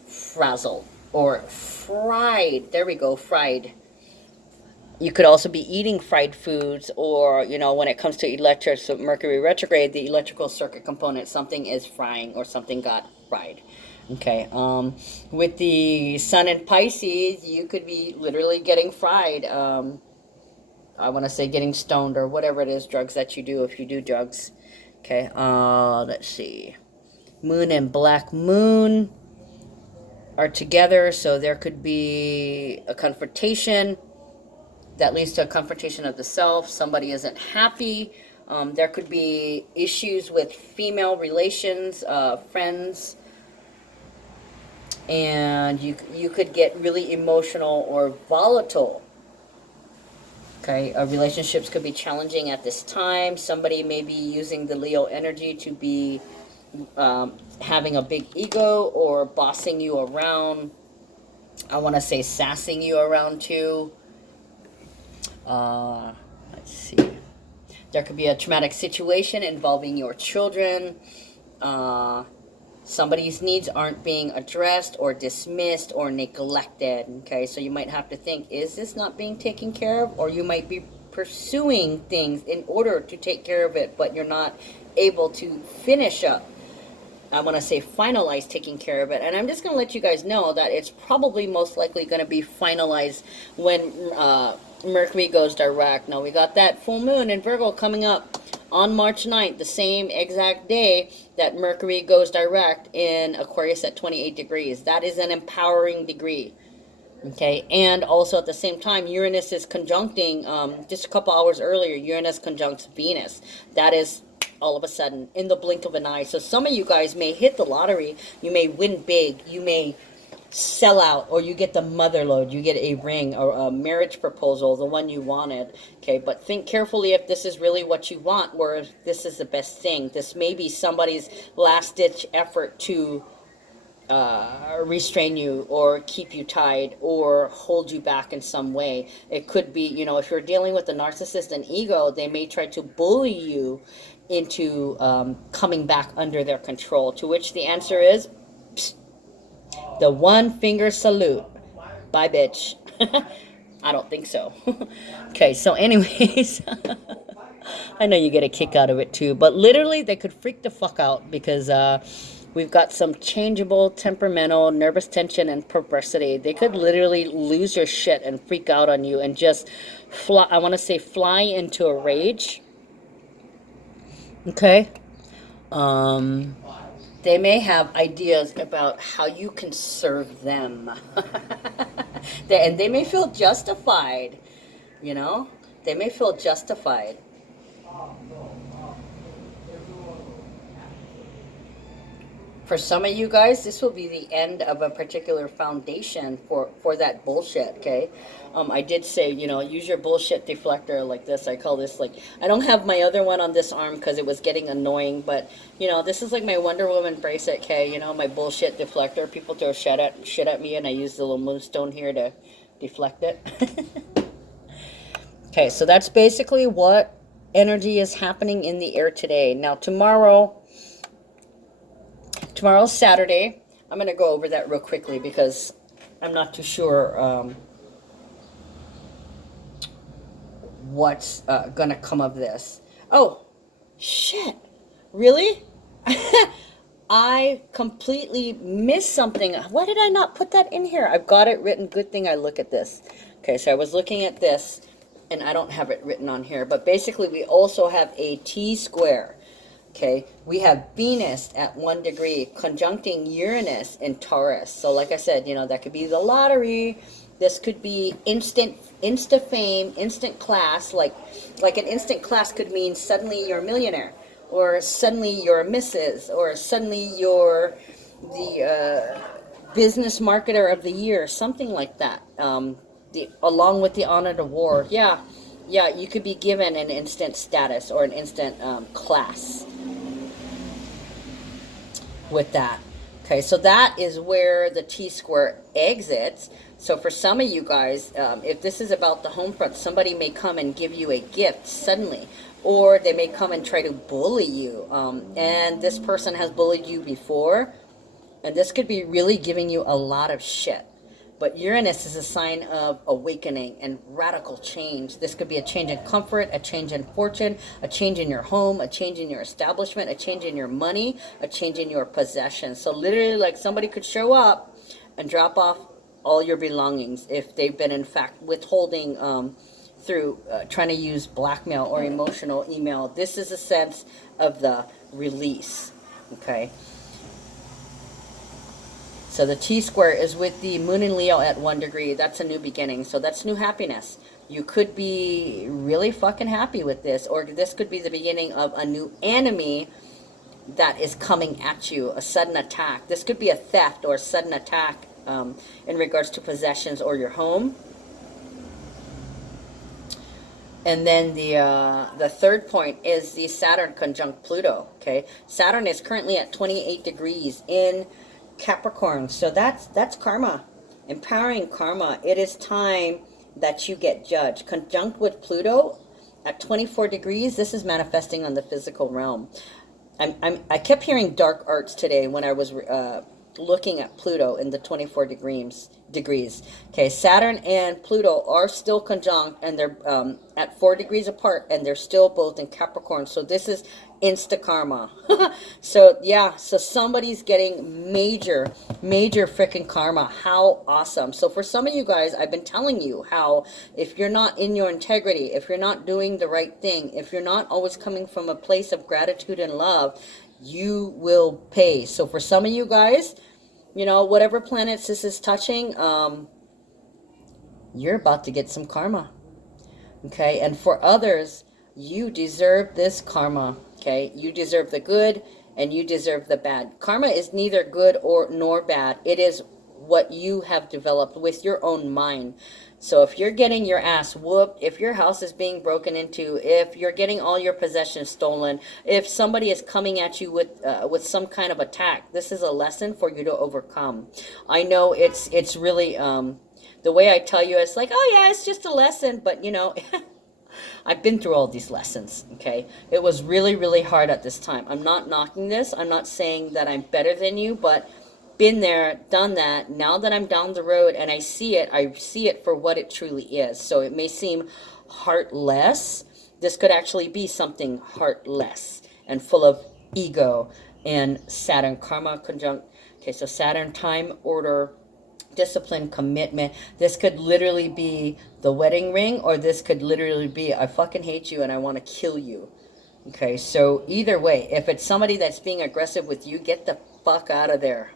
frazzled or fried. There we go, fried. You could also be eating fried foods, or, you know, when it comes to electric, so Mercury retrograde, the electrical circuit component, something is frying or something got fried. Okay, with the sun in Pisces, you could be literally getting fried. I want to say getting stoned or whatever it is, drugs that you do if you do drugs. Okay, let's see. Moon and black moon are together, so there could be a confrontation that leads to a confrontation of the self. Somebody isn't happy. There could be issues with female relations, friends, and you could get really emotional or volatile. Okay, relationships could be challenging at this time. Somebody may be using the Leo energy to be having a big ego or bossing you around. I want to say sassing you around too. Let's see. There could be a traumatic situation involving your children. Somebody's needs aren't being addressed or dismissed or neglected. Okay, so you might have to think, is this not being taken care of? Or you might be pursuing things in order to take care of it, but you're not able to finish up. I want to say finalize taking care of it. And I'm just going to let you guys know that it's probably most likely going to be finalized when Mercury goes direct. Now, we got that full moon in Virgo coming up on March 9th, the same exact day that Mercury goes direct in Aquarius at 28 degrees. That is an empowering degree. Okay, and also at the same time, Uranus is conjuncting, just a couple hours earlier, Uranus conjuncts Venus. That is all of a sudden in the blink of an eye. So some of you guys may hit the lottery. You may win big. You may sell out, or you get the mother lode. You get a ring or a marriage proposal, the one you wanted. Okay, but think carefully if this is really what you want, or if this is the best thing. This may be somebody's last-ditch effort to restrain you or keep you tied or hold you back in some way. It could be, you know, if you're dealing with a narcissist and ego, they may try to bully you into coming back under their control, to which the answer is psst, the one finger salute. Bye, bitch. I don't think so. Okay, so anyways, I know you get a kick out of it too, but literally they could freak the fuck out because we've got some changeable, temperamental, nervous tension, and perversity. They could literally lose your shit and freak out on you and just fly, I want to say fly into a rage. Okay? They may have ideas about how you can serve them. And they may feel justified, you know? They may feel justified. For some of you guys, this will be the end of a particular foundation for that bullshit, okay? I did say, you know, use your bullshit deflector like this. I call this, like, I don't have my other one on this arm because it was getting annoying, but, you know, this is like my Wonder Woman bracelet, okay? You know, my bullshit deflector. People throw shit at me, and I use the little moonstone here to deflect it. Okay, so that's basically what energy is happening in the air today. Now, tomorrow's Saturday. I'm going to go over that real quickly because I'm not too sure what's going to come of this. Oh, shit. Really? I completely missed something. Why did I not put that in here? I've got it written. Good thing I look at this. Okay, so I was looking at this, and I don't have it written on here. But basically, we also have a T-square. Okay, we have Venus at 1 degree conjuncting Uranus in Taurus. So like I said, you know, that could be the lottery. This could be insta fame, instant class. Like an instant class could mean suddenly you're a millionaire, or suddenly you're a Mrs., or suddenly you're the business marketer of the year, something like that. Along with the honor award. Yeah, you could be given an instant status or an instant class with that. Okay, so that is where the T-square exits. So for some of you guys, if this is about the home front, somebody may come and give you a gift suddenly, or they may come and try to bully you. And this person has bullied you before, and this could be really giving you a lot of shit. But Uranus is a sign of awakening and radical change. This could be a change in comfort, a change in fortune, a change in your home, a change in your establishment, a change in your money, a change in your possessions. So literally, like, somebody could show up and drop off all your belongings if they've been, in fact, withholding through trying to use blackmail or emotional email. This is a sense of the release, okay? So the T-square is with the moon in Leo at 1 degree. That's a new beginning. So that's new happiness. You could be really fucking happy with this, or this could be the beginning of a new enemy that is coming at you, a sudden attack. This could be a theft or a sudden attack in regards to possessions or your home. And then the third point is the Saturn conjunct Pluto, okay? Saturn is currently at 28 degrees in Capricorn. So that's karma, empowering karma. It is time that you get judged. Conjunct with Pluto at 24 degrees, this is manifesting on the physical realm. I kept hearing dark arts today when I was looking at Pluto in the 24 degrees. Okay, Saturn and Pluto are still conjunct, and they're at 4 degrees apart, and they're still both in Capricorn. So this is insta karma. So yeah, so somebody's getting major freaking karma. How awesome. So for some of you guys, I've been telling you how if you're not in your integrity, if you're not doing the right thing, if you're not always coming from a place of gratitude and love, you will pay. So for some of you guys, you know, whatever planets this is touching, you're about to get some karma. Okay, and for others, you deserve this karma. Okay, you deserve the good and you deserve the bad. Karma is neither good nor bad. It is what you have developed with your own mind. So if you're getting your ass whooped, if your house is being broken into, if you're getting all your possessions stolen, if somebody is coming at you with some kind of attack, this is a lesson for you to overcome. I know it's really the way I tell you, it's like, oh yeah, it's just a lesson, but you know. I've been through all these lessons, okay? It was really hard at this time. I'm not knocking this. I'm not saying that I'm better than you, but been there, done that. Now that I'm down the road and I see it for what it truly is. So it may seem heartless. This could actually be something heartless and full of ego. And Saturn karma conjunct. Okay, so Saturn, time, order, discipline, commitment. This could literally be the wedding ring, or this could literally be, I fucking hate you and I want to kill you. Okay, so either way, if it's somebody that's being aggressive with you, get the fuck out of there.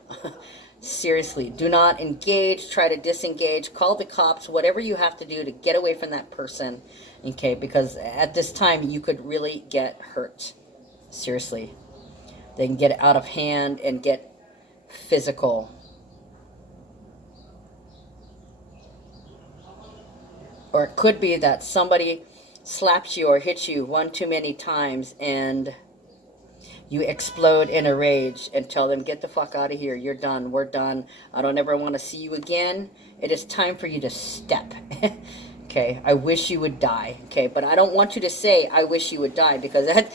Seriously, do not engage, try to disengage, call the cops, whatever you have to do to get away from that person. Okay, because at this time you could really get hurt. Seriously. They can get out of hand and get physical. Or it could be that somebody slaps you or hits you one too many times and you explode in a rage and tell them, get the fuck out of here. You're done. We're done. I don't ever want to see you again. It is time for you to step. Okay, I wish you would die. Okay, but I don't want you to say, I wish you would die, because that,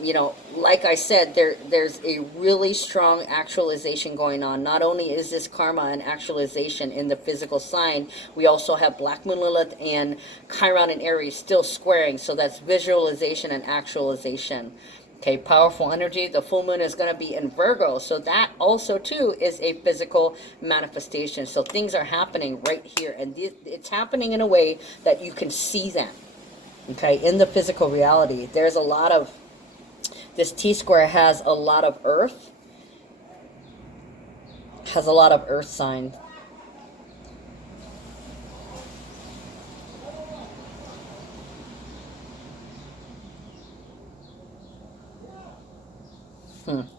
you know, like I said, there's a really strong actualization going on. Not only is this karma an actualization in the physical sign, we also have Black Moon Lilith and Chiron and Aries still squaring. So that's visualization and actualization. Okay, powerful energy. The full moon is going to be in Virgo. So that also, too, is a physical manifestation. So things are happening right here. And it's happening in a way that you can see them. Okay, in the physical reality. There's a lot of, this T-square has a lot of earth. Has a lot of earth signs.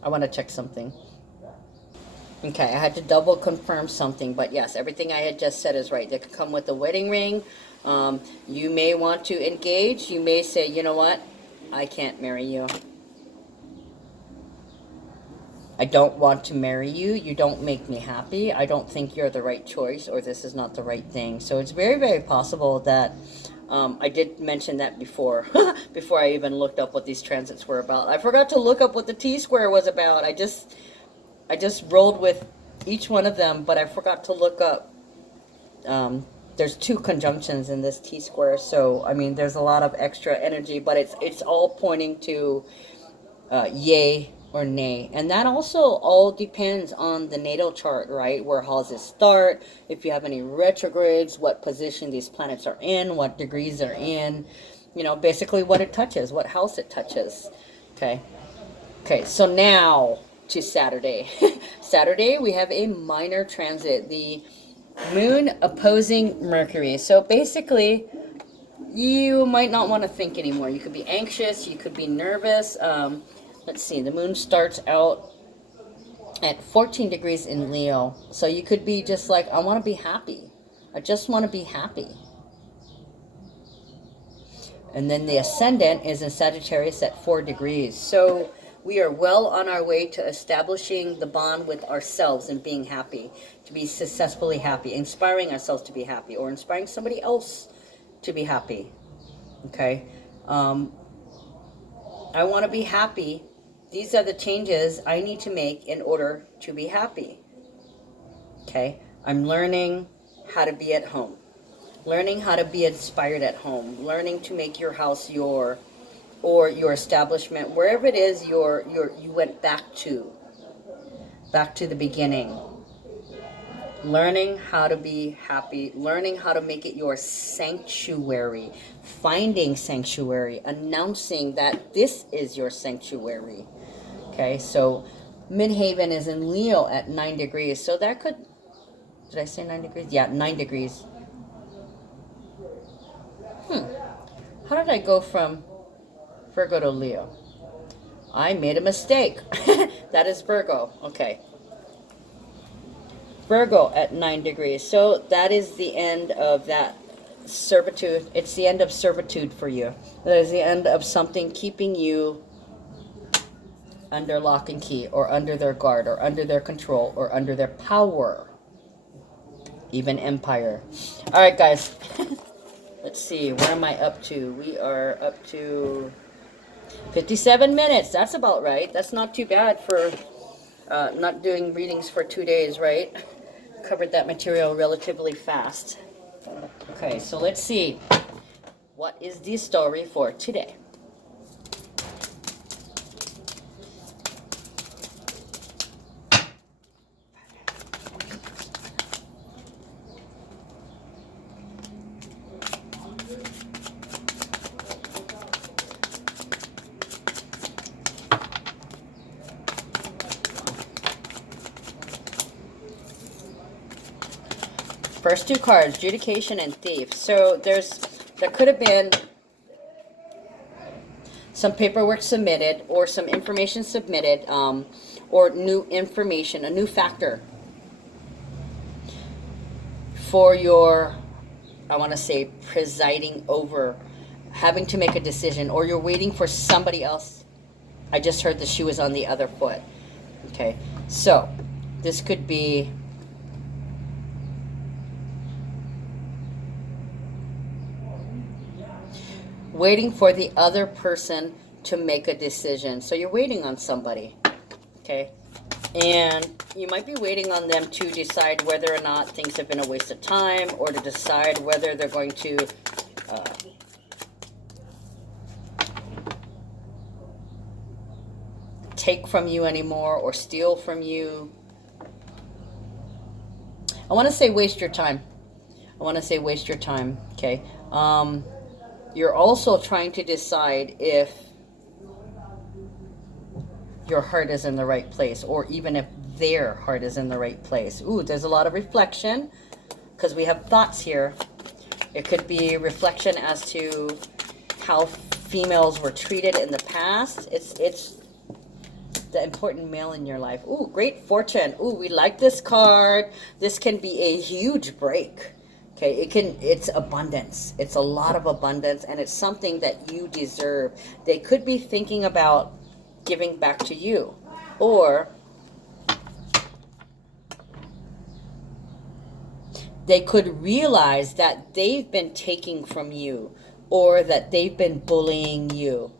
I want to check something. Okay, I had to double confirm something, but yes, everything I had just said is right. They could come with a wedding ring. You may want to engage. You may say, you know what? I can't marry you. I don't want to marry you. You don't make me happy. I don't think you're the right choice, or this is not the right thing. So it's very, very possible that I did mention that before, before I even looked up what these transits were about. I forgot to look up what the T-square was about. I just rolled with each one of them, but I forgot to look up. There's 2 conjunctions in this T-square, so I mean, there's a lot of extra energy, but it's all pointing to yay or nay. And that also all depends on the natal chart, right? Where houses start, if you have any retrogrades, what position these planets are in, what degrees they're in, you know, basically what it touches, what house it touches. Okay. Okay, so now to Saturday. Saturday, we have a minor transit, the moon opposing Mercury. So basically, you might not want to think anymore. You could be anxious, you could be nervous. Let's see, the moon starts out at 14 degrees in Leo. So you could be just like, I want to be happy. I just want to be happy. And then the ascendant is in Sagittarius at 4 degrees. So we are well on our way to establishing the bond with ourselves and being happy, to be successfully happy, inspiring ourselves to be happy, or inspiring somebody else to be happy. Okay. I want to be happy. These are the changes I need to make in order to be happy. Okay. I'm learning how to be at home, learning how to be inspired at home, learning to make your house your establishment, wherever it is you went back to the beginning. Learning how to be happy, learning how to make it your sanctuary, finding sanctuary, announcing that this is your sanctuary. Okay, so Midhaven is in Leo at 9 degrees. So that could, did I say 9 degrees? Yeah, 9 degrees. How did I go from Virgo to Leo? I made a mistake. That is Virgo. Okay. Virgo at 9 degrees. So that is the end of that servitude. It's the end of servitude for you. That is the end of something keeping you under lock and key, or under their guard, or under their control, or under their power. Even empire. All right, guys. Let's see. What am I up to? We are up to 57 minutes. That's about right. That's not too bad for not doing readings for 2 days, right? Covered that material relatively fast. Okay, so let's see. What is the story for today? First 2 cards, Judication and Thief. So there could have been some paperwork submitted, or some information submitted, or new information, a new factor for your, I want to say, presiding over, having to make a decision, or you're waiting for somebody else. I just heard the shoe is on the other foot. Okay, so this could be waiting for the other person to make a decision. So you're waiting on somebody, okay? And you might be waiting on them to decide whether or not things have been a waste of time, or to decide whether they're going to take from you anymore, or steal from you. I want to say waste your time. I want to say waste your time, okay? You're also trying to decide if your heart is in the right place, or even if their heart is in the right place. Ooh, there's a lot of reflection, because we have thoughts here. It could be reflection as to how females were treated in the past. It's the important male in your life. Ooh, great fortune. Ooh, we like this card. This can be a huge break. Okay, it's abundance. It's a lot of abundance, and it's something that you deserve. They could be thinking about giving back to you, or they could realize that they've been taking from you or that they've been bullying you.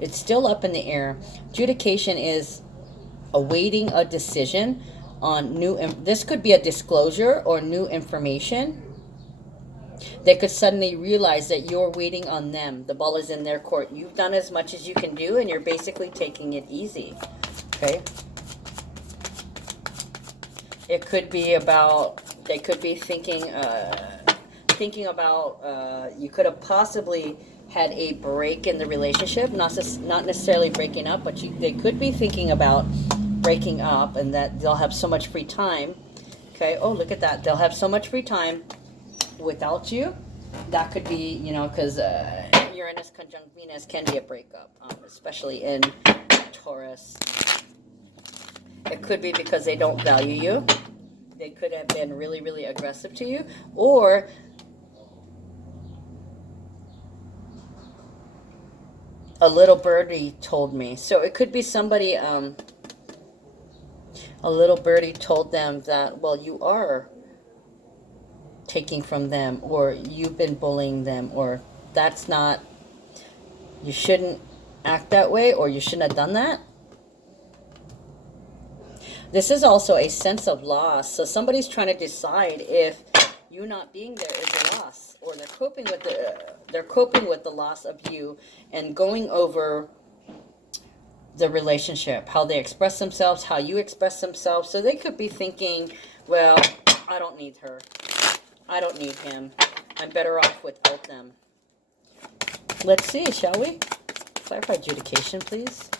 It's still up in the air. Adjudication is awaiting a decision on this could be a disclosure or new information. They could suddenly realize that you're waiting on them. The ball is in their court. You've done as much as you can do, and you're basically taking it easy. Okay? It could be about, they could be thinking about, you could have possibly had a break in the relationship, not necessarily breaking up, but they could be thinking about breaking up, and that they'll have so much free time. Okay, oh, look at that. They'll have so much free time without you. That could be, you know, because Uranus conjunct Venus can be a breakup, especially in Taurus. It could be because they don't value you. They could have been really, really aggressive to you. Or a little birdie told me. So it could be somebody, a little birdie told them that, well, you are taking from them, or you've been bullying them, or that's not, you shouldn't act that way, or you shouldn't have done that. This is also a sense of loss. So somebody's trying to decide if you not being there is a loss, or they're coping with the loss of you and going over the relationship, how they express themselves, how you express themselves. So they could be thinking, well, I don't need her. I don't need him. I'm better off without them. Let's see, shall we? Clarify adjudication, please.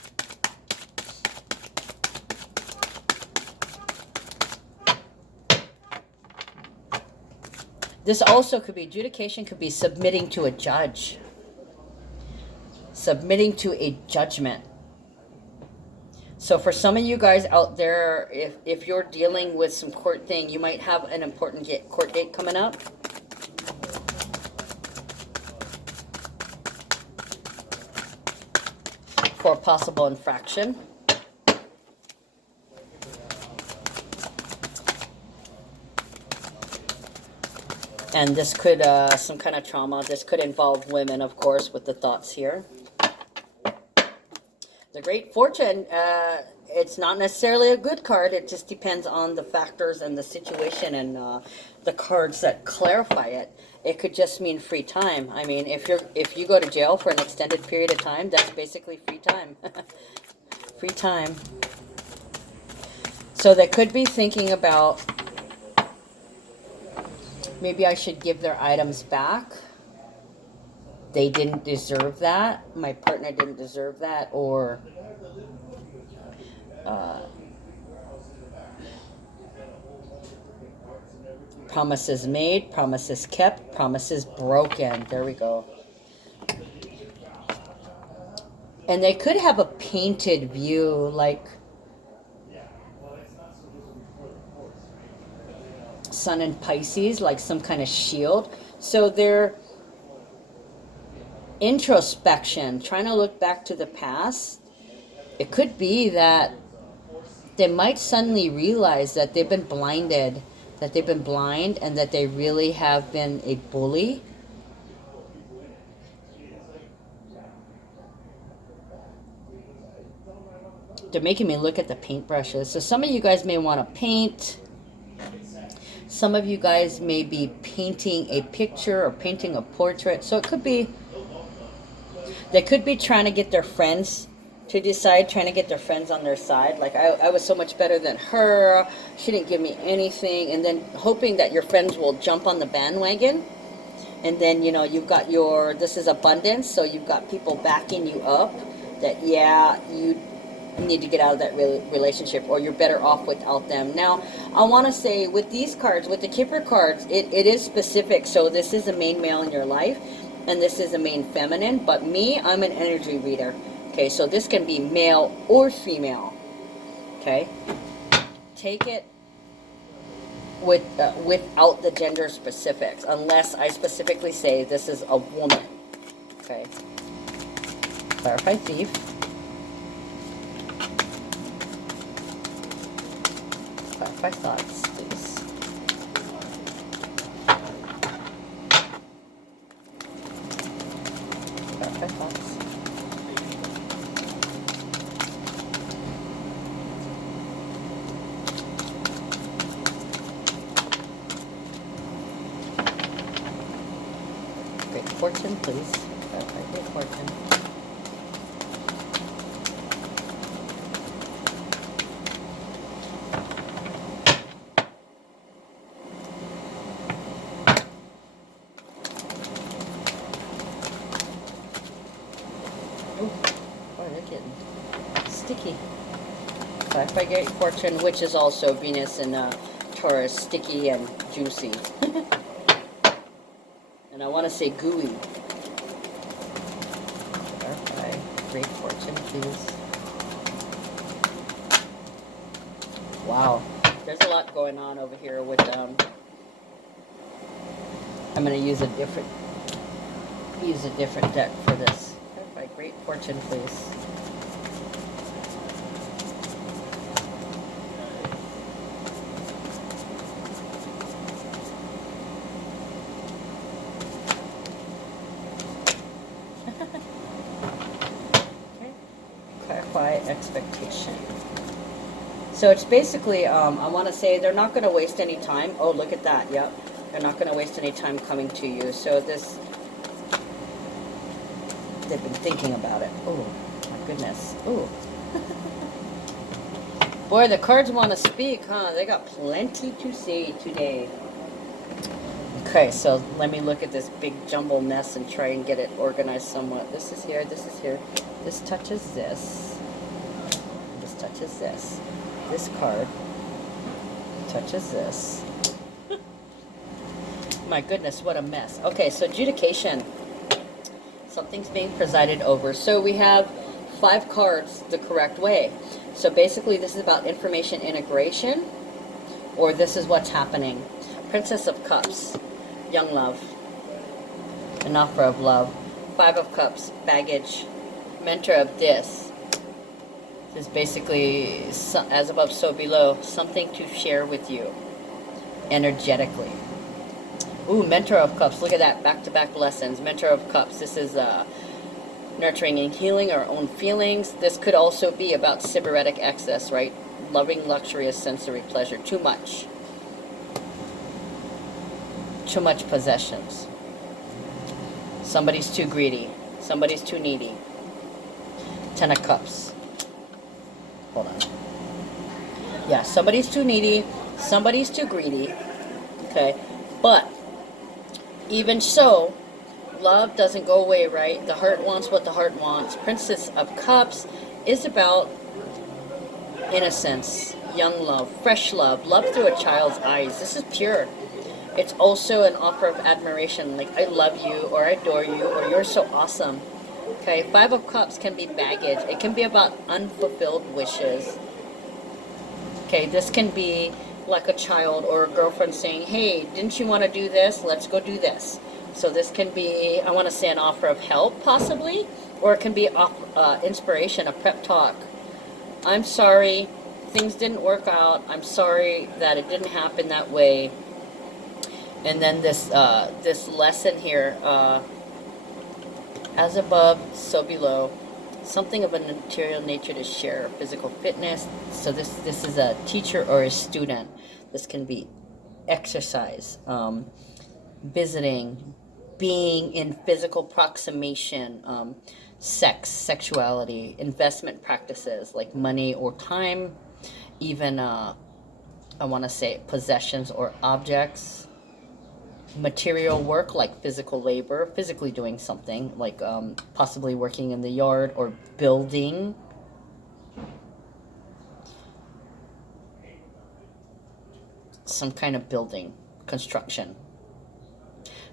This also could be, adjudication could be submitting to a judge. Submitting to a judgment. So for some of you guys out there, if you're dealing with some court thing, you might have an important court date coming up. For a possible infraction. And this could, some kind of trauma. This could involve women, of course, with the thoughts here. The Great Fortune, it's not necessarily a good card. It just depends on the factors and the situation and the cards that clarify it. It could just mean free time. I mean, if you go to jail for an extended period of time, that's basically free time. Free time. So they could be thinking about, maybe I should give their items back. They didn't deserve that. My partner didn't deserve that. Or promises made, promises kept, promises broken. There we go. And they could have a painted view, like Sun in Pisces, like some kind of shield. So they're introspection, trying to look back to the past. It could be that they might suddenly realize that they've been blinded, that they've been blind, and that they really have been a bully. They're making me look at the paintbrushes. So some of you guys may want to paint. Some of you guys may be painting a picture or painting a portrait. So it could be, they could be trying to get their friends to decide, trying to get their friends on their side. Like, I was so much better than her. She didn't give me anything. And then hoping that your friends will jump on the bandwagon. And then, you know, you've got your, this is abundance. So you've got people backing you up that, yeah, you need to get out of that relationship, or you're better off without them. Now, I want to say with these cards, with the Kipper cards, it is specific. So this is a main male in your life, and this is a main feminine. But me, I'm an energy reader. Okay, so this can be male or female. Okay, take it with without the gender specifics, unless I specifically say this is a woman. Okay, clarify thief. Clarify thoughts, please. clarify thoughts. Great fortune, please. Clarify great fortune. Oh, they're getting sticky. Clarify great fortune, which is also Venus and Taurus, sticky and juicy. And I want to say gooey. Clarify great fortune, please. Wow, there's a lot going on over here with I'm going to use a different deck for this. Clarify great fortune, please. Okay. Clarify expectation. So it's basically, I want to say they're not going to waste any time. Oh, look at that. Yep. They're not going to waste any time coming to you. So this, they've been thinking about it. Oh, my goodness. Oh. Boy, the cards want to speak, huh? They got plenty to say today. Okay, so let me look at this big jumble mess and try and get it organized somewhat. This is here, this is here. This touches this. This touches this. This card touches this. My goodness, what a mess. Okay, so adjudication. Something's being presided over. So we have 5 cards the correct way. So basically this is about information integration, or this is what's happening. Princess of Cups, young love, an offer of love. 5 of Cups, baggage. Mentor of This. This is basically as above, so below. Something to share with you energetically. Ooh, Mentor of Cups. Look at that. Back-to-back lessons. Mentor of Cups. This is nurturing and healing our own feelings. This could also be about sybaritic excess, right? Loving luxurious sensory pleasure. Too much. Too much possessions. Somebody's too greedy. Somebody's too needy. 10 of Cups. Hold on. Yeah, somebody's too needy. Somebody's too greedy. Okay. But even so, love doesn't go away, right? The heart wants what the heart wants. Princess of Cups is about innocence, young love, fresh love, love through a child's eyes. This is pure. It's also an offer of admiration, like I love you, or I adore you, or you're so awesome. Okay, 5 of Cups can be baggage. It can be about unfulfilled wishes. Okay, this can be like a child or a girlfriend saying, hey, didn't you want to do this? Let's go do this. So this can be, I want to say, an offer of help, possibly, or it can be inspiration, a prep talk. I'm sorry, things didn't work out. I'm sorry that it didn't happen that way. And then this this lesson here, as above, so below. Something of a material nature to share, physical fitness. So this is a teacher or a student. This can be exercise, visiting, being in physical proximation, sex, sexuality, investment practices like money or time, even I want to say possessions or objects. Material work like physical labor, physically doing something like possibly working in the yard or building. Some kind of building, construction.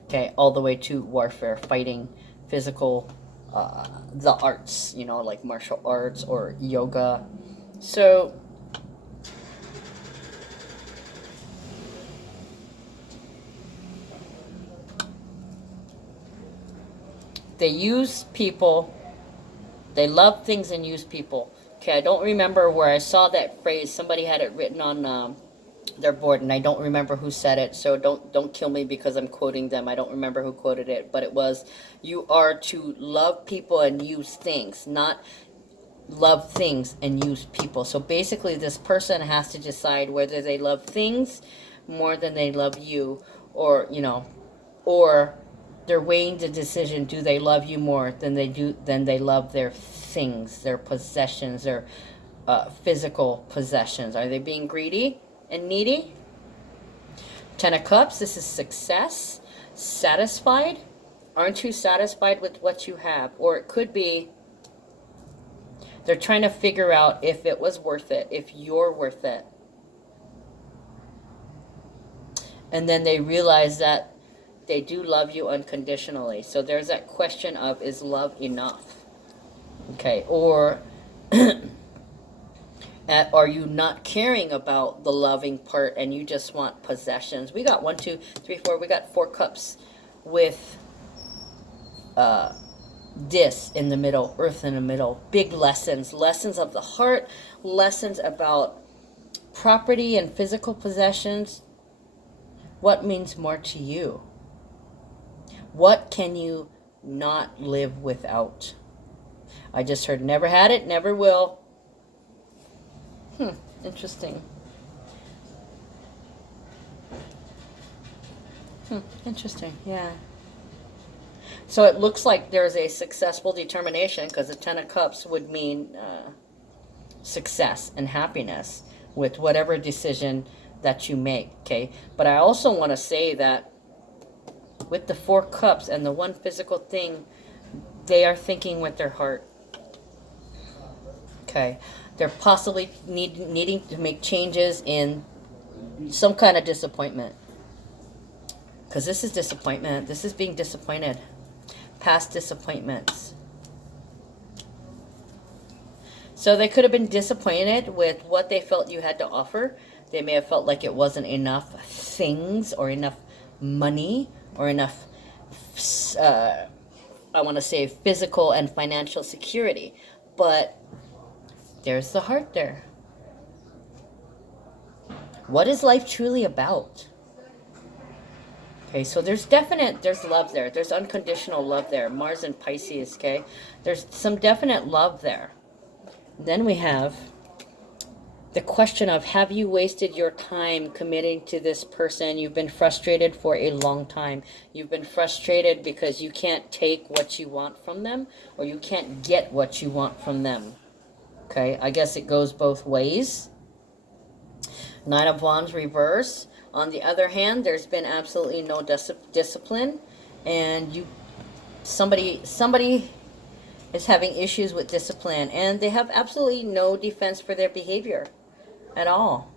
Okay, all the way to warfare, fighting, physical, the arts, you know, like martial arts or yoga. So they use people. They love things and use people. Okay, I don't remember where I saw that phrase. Somebody had it written on they're bored, and I don't remember who said it, so don't kill me because I'm quoting them. I don't remember who quoted it, but it was, you are to love people and use things, not love things and use people. So basically this person has to decide whether they love things more than they love you, or or they're weighing the decision, do they love you more than they love their things, their possessions, their physical possessions. Are they being greedy and needy? Ten of Cups, this is success, satisfied. Aren't you satisfied with what you have? Or it could be they're trying to figure out if it was worth it, if you're worth it. And then they realize that they do love you unconditionally. So there's that question of, is love enough? Okay, or are you not caring about the loving part and you just want possessions? We got 1, 2, 3, 4. We got 4 cups with this in the middle, earth in the middle. Big lessons of the heart, lessons about property and physical possessions. What means more to you? What can you not live without? I just heard never had it, never will. Interesting. Interesting, yeah. So it looks like there's a successful determination, because the Ten of Cups would mean success and happiness with whatever decision that you make, okay? But I also want to say that with the 4 cups and the 1 physical thing, they are thinking with their heart, okay? They're possibly needing to make changes in some kind of disappointment. Because this is disappointment. This is being disappointed. Past disappointments. So they could have been disappointed with what they felt you had to offer. They may have felt like it wasn't enough things or enough money or enough, I want to say, physical and financial security. But there's the heart there. What is life truly about? Okay, so there's love there. There's unconditional love there. Mars and Pisces, okay? There's some definite love there. Then we have the question of, have you wasted your time committing to this person? You've been frustrated for a long time. You've been frustrated because you can't take what you want from them, or you can't get what you want from them. Okay, I guess it goes both ways. Nine of Wands reverse. On the other hand, there's been absolutely no discipline, and somebody is having issues with discipline, and they have absolutely no defense for their behavior at all.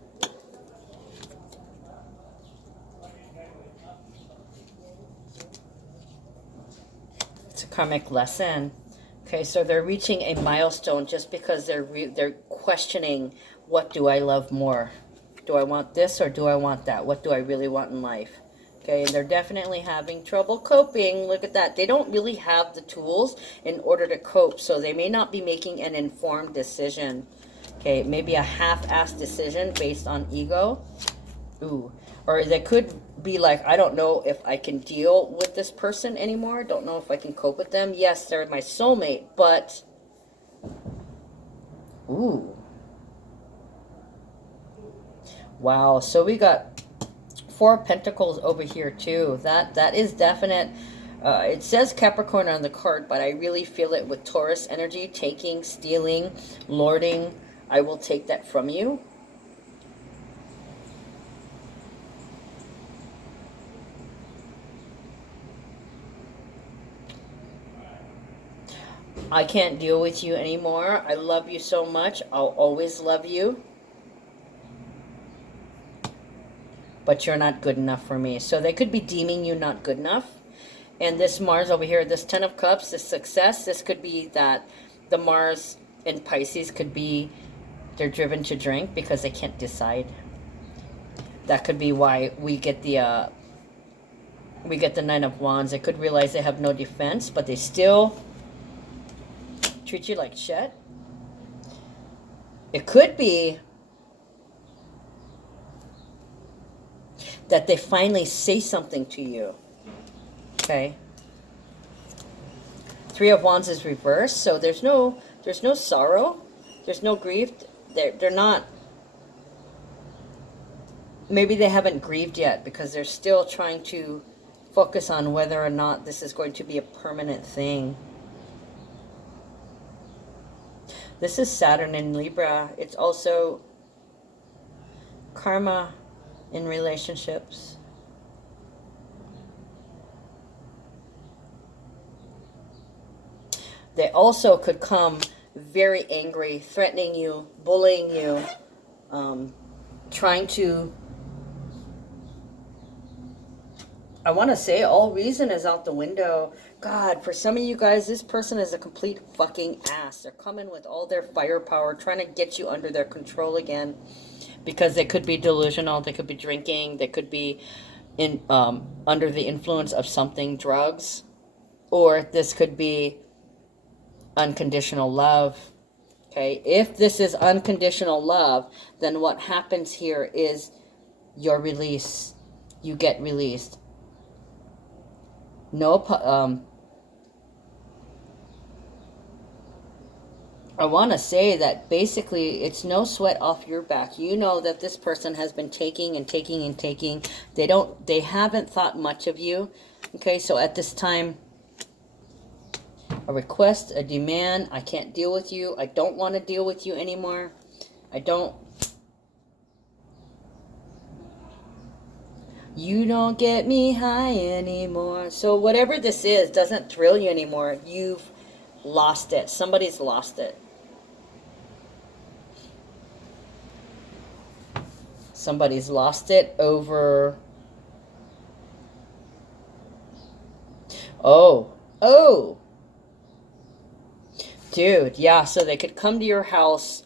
It's a karmic lesson. Okay, so they're reaching a milestone just because they're questioning, what do I love more? Do I want this or do I want that? What do I really want in life? Okay, and they're definitely having trouble coping. Look at that. They don't really have the tools in order to cope, so they may not be making an informed decision. Okay, maybe a half-assed decision based on ego. Ooh. Or they could be like, I don't know if I can deal with this person anymore. Don't know if I can cope with them. Yes, they're my soulmate, but... Ooh. Wow, so we got 4 Pentacles over here too. That is definite. It says Capricorn on the card, but I really feel it with Taurus energy. Taking, stealing, lording. I will take that from you. I can't deal with you anymore. I love you so much. I'll always love you. But you're not good enough for me. So they could be deeming you not good enough. And this Mars over here, this Ten of Cups, this success, this could be that the Mars in Pisces could be they're driven to drink because they can't decide. That could be why we get the Nine of Wands. They could realize they have no defense, but they still treat you like shit. It could be that they finally say something to you. Okay. Three of Wands is reversed, so there's no sorrow, there's no grief. They're not. Maybe they haven't grieved yet because they're still trying to focus on whether or not this is going to be a permanent thing. This is Saturn in Libra. It's also karma in relationships. They also could come very angry, threatening you, bullying you, trying to... I want to say all reason is out the window. God, for some of you guys, this person is a complete fucking ass. They're coming with all their firepower, trying to get you under their control again. Because they could be delusional, they could be drinking, they could be in under the influence of something, drugs. Or this could be unconditional love. Okay, if this is unconditional love, then what happens here is your release. You get released. No, I want to say that basically it's no sweat off your back. You know that this person has been taking and taking and taking. They haven't thought much of you. Okay, so at this time, a request, a demand, I can't deal with you. I don't want to deal with you anymore. You don't get me high anymore. So whatever this is doesn't thrill you anymore. You've lost it. Somebody's lost it. Somebody's lost it over... Oh. Dude, yeah, so they could come to your house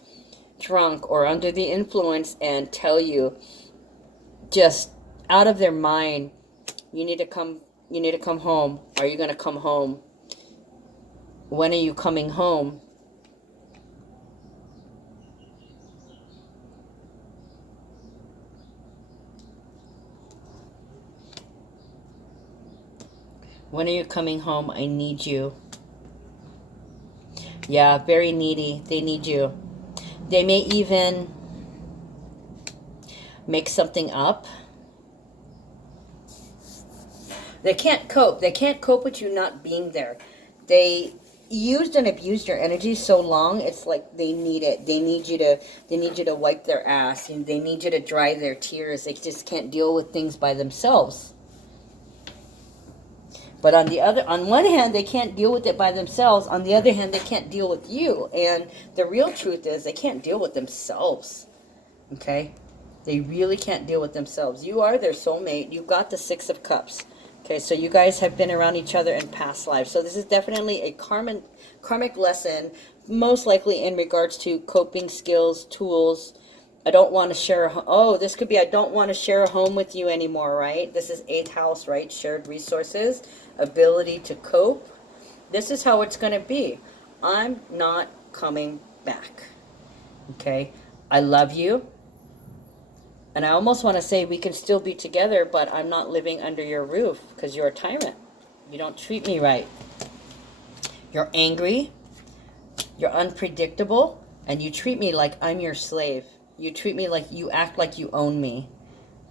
drunk or under the influence and tell you, just out of their mind, you need to come home. Are you going to come home? When are you coming home? When are you coming home? I need you. Yeah, very needy. They need you. They may even make something up. They can't cope. They can't cope with you not being there. They used and abused your energy so long, it's like they need it. They need you to wipe their ass, and they need you to dry their tears. They just can't deal with things by themselves. But on one hand, they can't deal with it by themselves. On the other hand, they can't deal with you. And the real truth is they can't deal with themselves. Okay? They really can't deal with themselves. You are their soulmate. You've got the Six of Cups. Okay, so you guys have been around each other in past lives. So this is definitely a karmic lesson, most likely in regards to coping skills, tools. I don't want to share this could be I don't want to share a home with you anymore, right? This is 8th house, right? Shared resources, ability to cope. This is how it's going to be. I'm not coming back. Okay? I love you. And I almost want to say we can still be together, but I'm not living under your roof because you're a tyrant. You don't treat me right. You're angry. You're unpredictable. And you treat me like I'm your slave. You treat me like you act like you own me.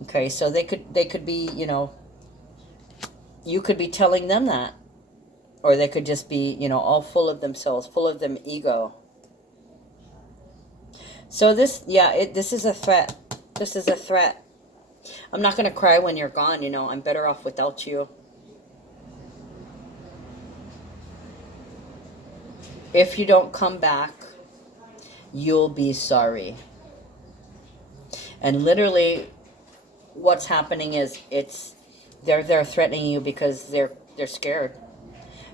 Okay, so they could be, you could be telling them that. Or they could just be, all full of themselves, full of them ego. So this is a threat. This is a threat. I'm not going to cry when you're gone, I'm better off without you. If you don't come back, you'll be sorry. And literally what's happening is they're threatening you because they're scared.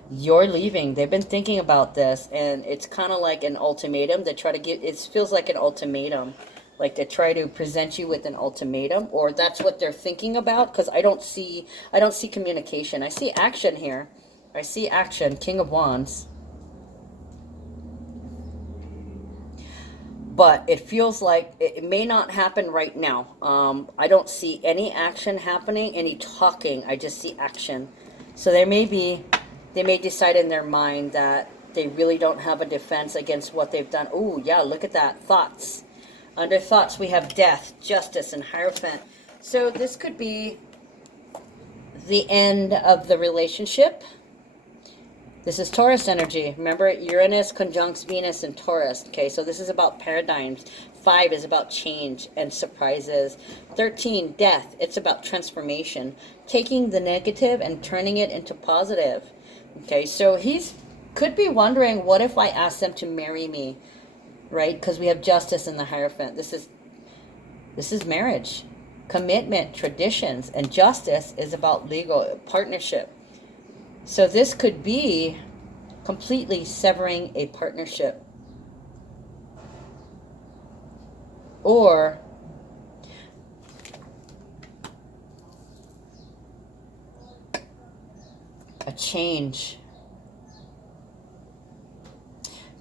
You're leaving. They've been thinking about this, and it's kind of like an ultimatum. They try to it feels like an ultimatum. Like they try to present you with an ultimatum, or that's what they're thinking about, because I don't see communication. I see action here. I see action. King of Wands. but it feels like it may not happen right now. I don't see any action happening, any talking. I just see action. So they may decide in their mind that they really don't have a defense against what they've done. Oh, yeah, look at that. Thoughts. Under thoughts, we have death, justice, and Hierophant. So this could be the end of the relationship. This is Taurus energy. Remember, Uranus conjuncts Venus in Taurus. Okay, so this is about paradigms. 5 is about change and surprises. 13, death. It's about transformation. Taking the negative and turning it into positive. Okay, so he's could be wondering, what if I ask them to marry me? Right? Because we have justice in the Hierophant. This is marriage. Commitment, traditions, and justice is about legal partnership. So this could be completely severing a partnership. Or a change.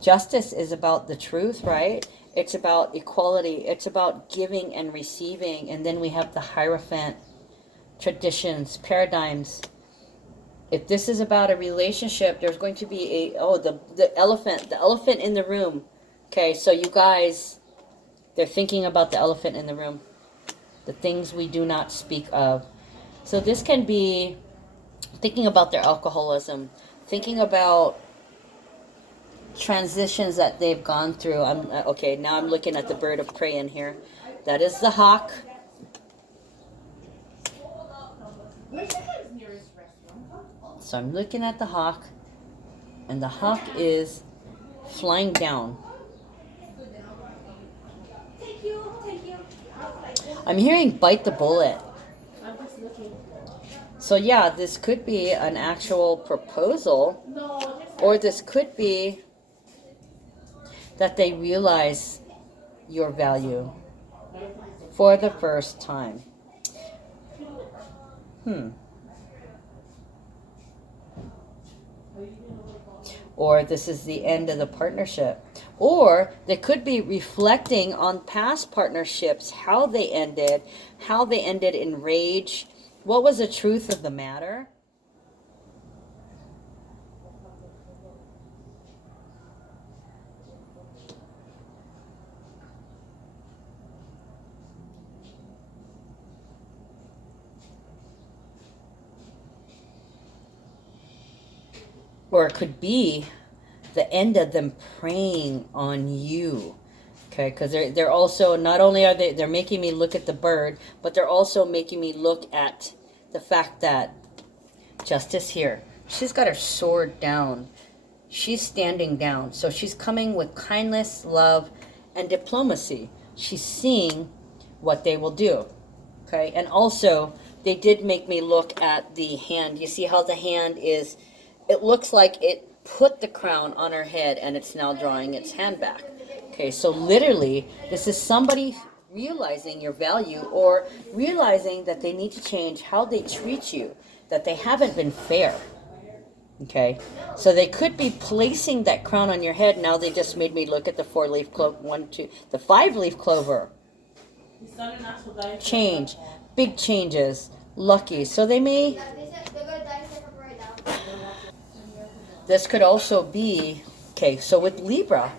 Justice is about the truth, right? It's about equality. It's about giving and receiving. And then we have the Hierophant, traditions, paradigms. If this is about a relationship, there's going to be the elephant in the room. Okay, so you guys, they're thinking about the elephant in the room. The things we do not speak of. So this can be thinking about their alcoholism, thinking about transitions that they've gone through. Okay, now I'm looking at the bird of prey in here. That is the hawk. So I'm looking at the hawk, and the hawk is flying down. I'm hearing bite the bullet. So yeah, this could be an actual proposal, or this could be that they realize your value for the first time. Or this is the end of the partnership. Or they could be reflecting on past partnerships, how they ended in rage. What was the truth of the matter? Or it could be the end of them preying on you. Okay, because they're also, not only are they're making me look at the bird, but they're also making me look at the fact that justice here. She's got her sword down. She's standing down. So she's coming with kindness, love, and diplomacy. She's seeing what they will do. Okay, and also they did make me look at the hand. You see how the hand is, it looks like it put the crown on her head and it's now drawing its hand back. Okay, so literally, this is somebody realizing your value, or realizing that they need to change how they treat you, that they haven't been fair. Okay, so they could be placing that crown on your head. Now they just made me look at the 4-leaf clover, the 5-leaf clover. Change, big changes, lucky. So they may. This could also be, okay, so with Libra,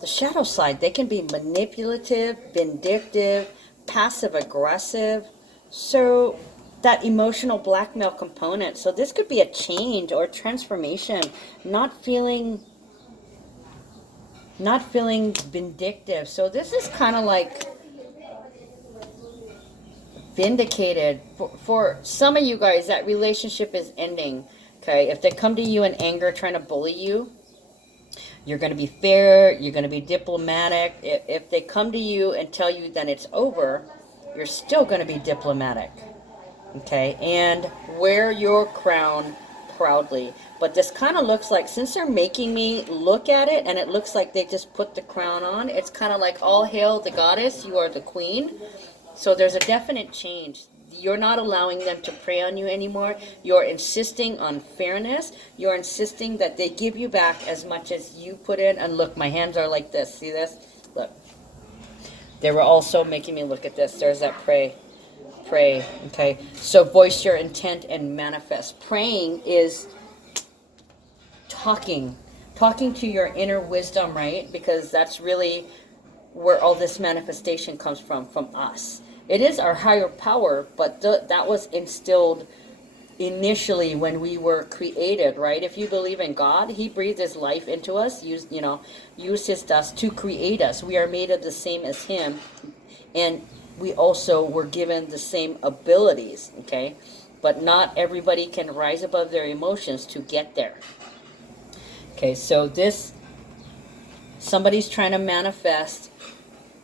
the shadow side, they can be manipulative, vindictive, passive aggressive. So that emotional blackmail component. So this could be a change or transformation, not feeling vindictive. So this is kind of like vindicated. For some of you guys, that relationship is ending. Okay, if they come to you in anger trying to bully you, you're going to be fair, you're going to be diplomatic. If they come to you and tell you then it's over, you're still going to be diplomatic. Okay, and wear your crown proudly. But this kind of looks like, since they're making me look at it, and it looks like they just put the crown on, it's kind of like, all hail the goddess, you are the queen. So there's a definite change. You're not allowing them to prey on you anymore. You're insisting on fairness. You're insisting that they give you back as much as you put in. And look, my hands are like this. See this? Look. They were also making me look at this. There's that pray. Pray. Okay. So voice your intent and manifest. Praying is talking. Talking to your inner wisdom, right? Because that's really where all this manifestation comes from us. It is our higher power, but that was instilled initially when we were created, right? If you believe in God, He breathed His life into us, used His dust to create us. We are made of the same as Him, and we also were given the same abilities, okay? But not everybody can rise above their emotions to get there. Okay, so somebody's trying to manifest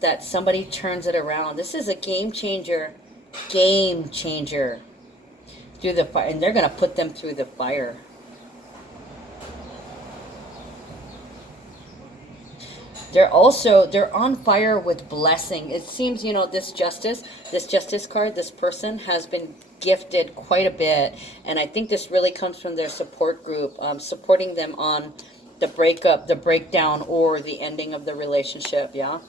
that somebody turns it around. This is a game changer. Game changer. Through the fire, and they're going to put them through the fire. They're on fire with blessing. It seems, this justice card, this person has been gifted quite a bit, and I think this really comes from their support group, supporting them on the breakup, the breakdown, or the ending of the relationship, yeah?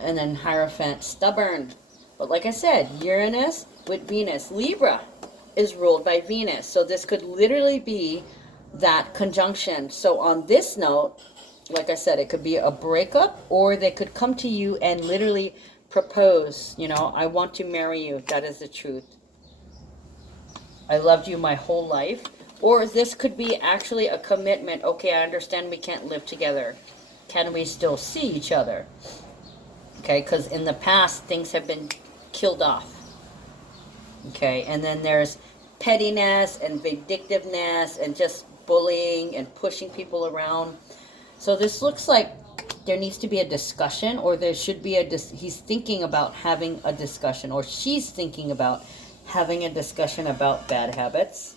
And then Hierophant, stubborn. But like I said, Uranus with Venus. Libra is ruled by Venus. So this could literally be that conjunction. So on this note, like I said, it could be a breakup, or they could come to you and literally propose, I want to marry you. That is the truth. I loved you my whole life. Or this could be actually a commitment. Okay, I understand we can't live together. Can we still see each other? Okay, because in the past, things have been killed off. Okay, and then there's pettiness and vindictiveness and just bullying and pushing people around. So this looks like there needs to be a discussion, or there should be he's thinking about having a discussion, or she's thinking about having a discussion about bad habits.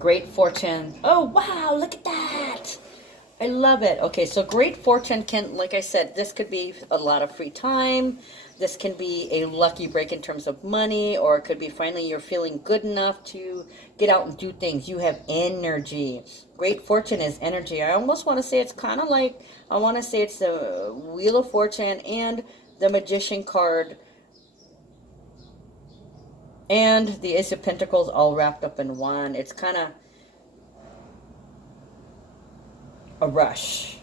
Great fortune. Oh, wow, look at that. I love it. Okay, so great fortune can, like I said, this could be a lot of free time. This can be a lucky break in terms of money, or it could be finally you're feeling good enough to get out and do things. You have energy. Great fortune is energy. I almost want to say it's kind of like, I want to say it's the Wheel of Fortune and the Magician card and the Ace of Pentacles all wrapped up in one. It's kind of a rush.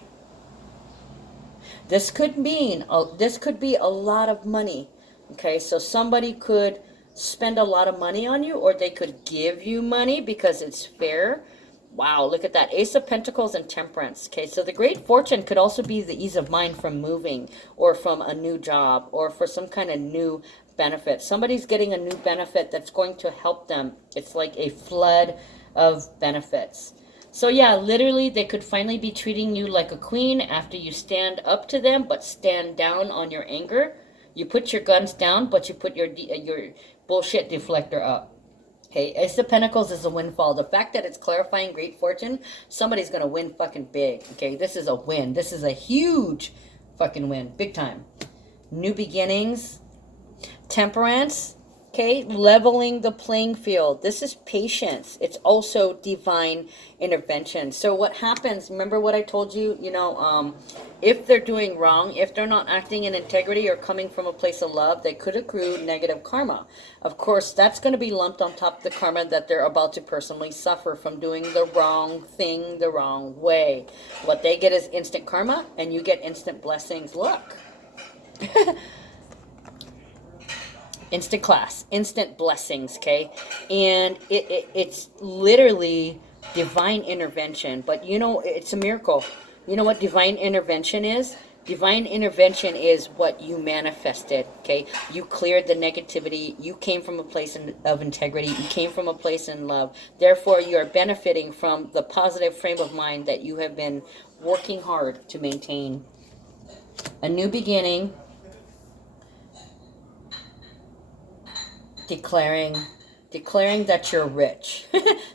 This could be a lot of money. Okay, so somebody could spend a lot of money on you, or they could give you money because it's fair. Wow, look at that. Ace of Pentacles and Temperance. Okay, so the great fortune could also be the ease of mind from moving, or from a new job, or for some kind of new benefit. Somebody's getting a new benefit that's going to help them. It's like a flood of benefits. So yeah, literally they could finally be treating you like a queen after you stand up to them, but stand down on your anger. You put your guns down, but you put your bullshit deflector up. Okay, Ace of Pentacles is a windfall. The fact that it's clarifying great fortune, somebody's going to win fucking big. Okay, this is a win. This is a huge fucking win. Big time. New beginnings. Temperance. Okay, leveling the playing field. This is patience. It's also divine intervention. So what happens, remember what I told you, if they're doing wrong, if they're not acting in integrity or coming from a place of love, they could accrue negative karma. Of course, that's going to be lumped on top of the karma that they're about to personally suffer from doing the wrong thing the wrong way. What they get is instant karma, and you get instant blessings. Look. Instant class, instant blessings, okay? And it's literally divine intervention. But it's a miracle. You know what divine intervention is? Divine intervention is what you manifested, okay? You cleared the negativity. You came from a place of integrity. You came from a place in love. Therefore, you are benefiting from the positive frame of mind that you have been working hard to maintain. A new beginning. Declaring that you're rich.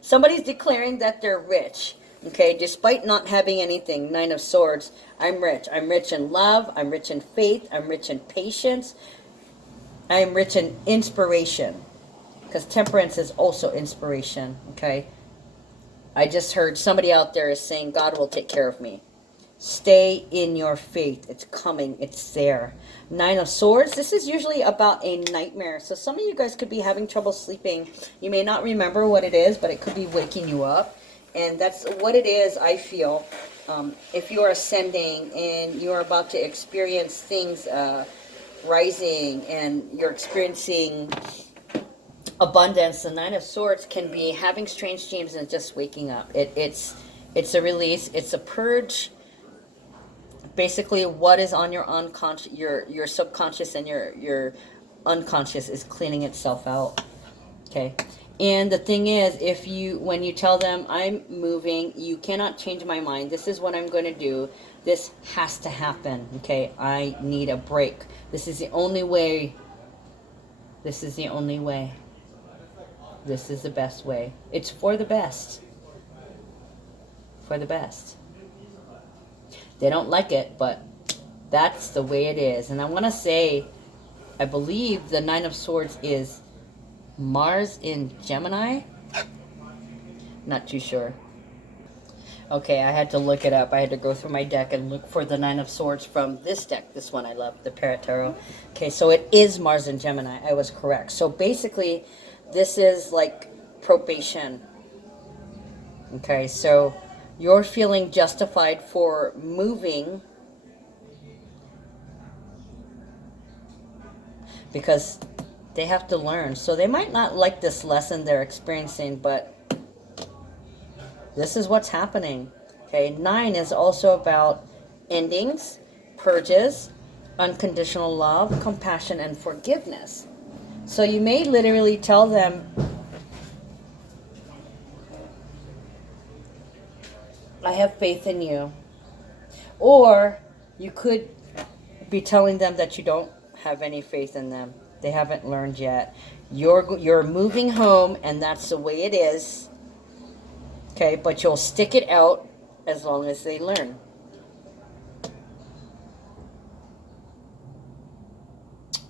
Somebody's declaring that they're rich. Okay, despite not having anything. 9 of Swords. I'm rich. I'm rich in love. I'm rich in faith. I'm rich in patience. I'm rich in inspiration. Because Temperance is also inspiration. Okay. I just heard somebody out there is saying, God will take care of me. Stay in your faith. It's coming. It's there. Nine of Swords. This is usually about a nightmare. So some of you guys could be having trouble sleeping. You may not remember what it is, but it could be waking you up. And that's what it is, I feel. If you're ascending and you're about to experience things rising and you're experiencing abundance, the Nine of Swords can be having strange dreams and just waking up. It's a release. It's a purge. Basically, what is on your unconscious, your subconscious and your unconscious is cleaning itself out. Okay. And the thing is, when you tell them, I'm moving, you cannot change my mind. This is what I'm going to do. This has to happen. Okay. I need a break. This is the only way. This is the only way. This is the best way. It's for the best. For the best. They don't like it, but that's the way it is. And I want to say, I believe the Nine of Swords is Mars in Gemini. Not too sure. Okay, I had to look it up. I had to go through my deck and look for the Nine of Swords from this deck. This one I love, the Parrot Tarot. Okay, so it is Mars in Gemini. I was correct. So basically, this is like probation. Okay, so you're feeling justified for moving because they have to learn. So they might not like this lesson they're experiencing, but this is what's happening. Okay, 9 is also about endings, purges, unconditional love, compassion, and forgiveness. So you may literally tell them, I have faith in you. Or you could be telling them that you don't have any faith in them. They haven't learned yet. You're moving home, and that's the way it is. Okay, but you'll stick it out as long as they learn.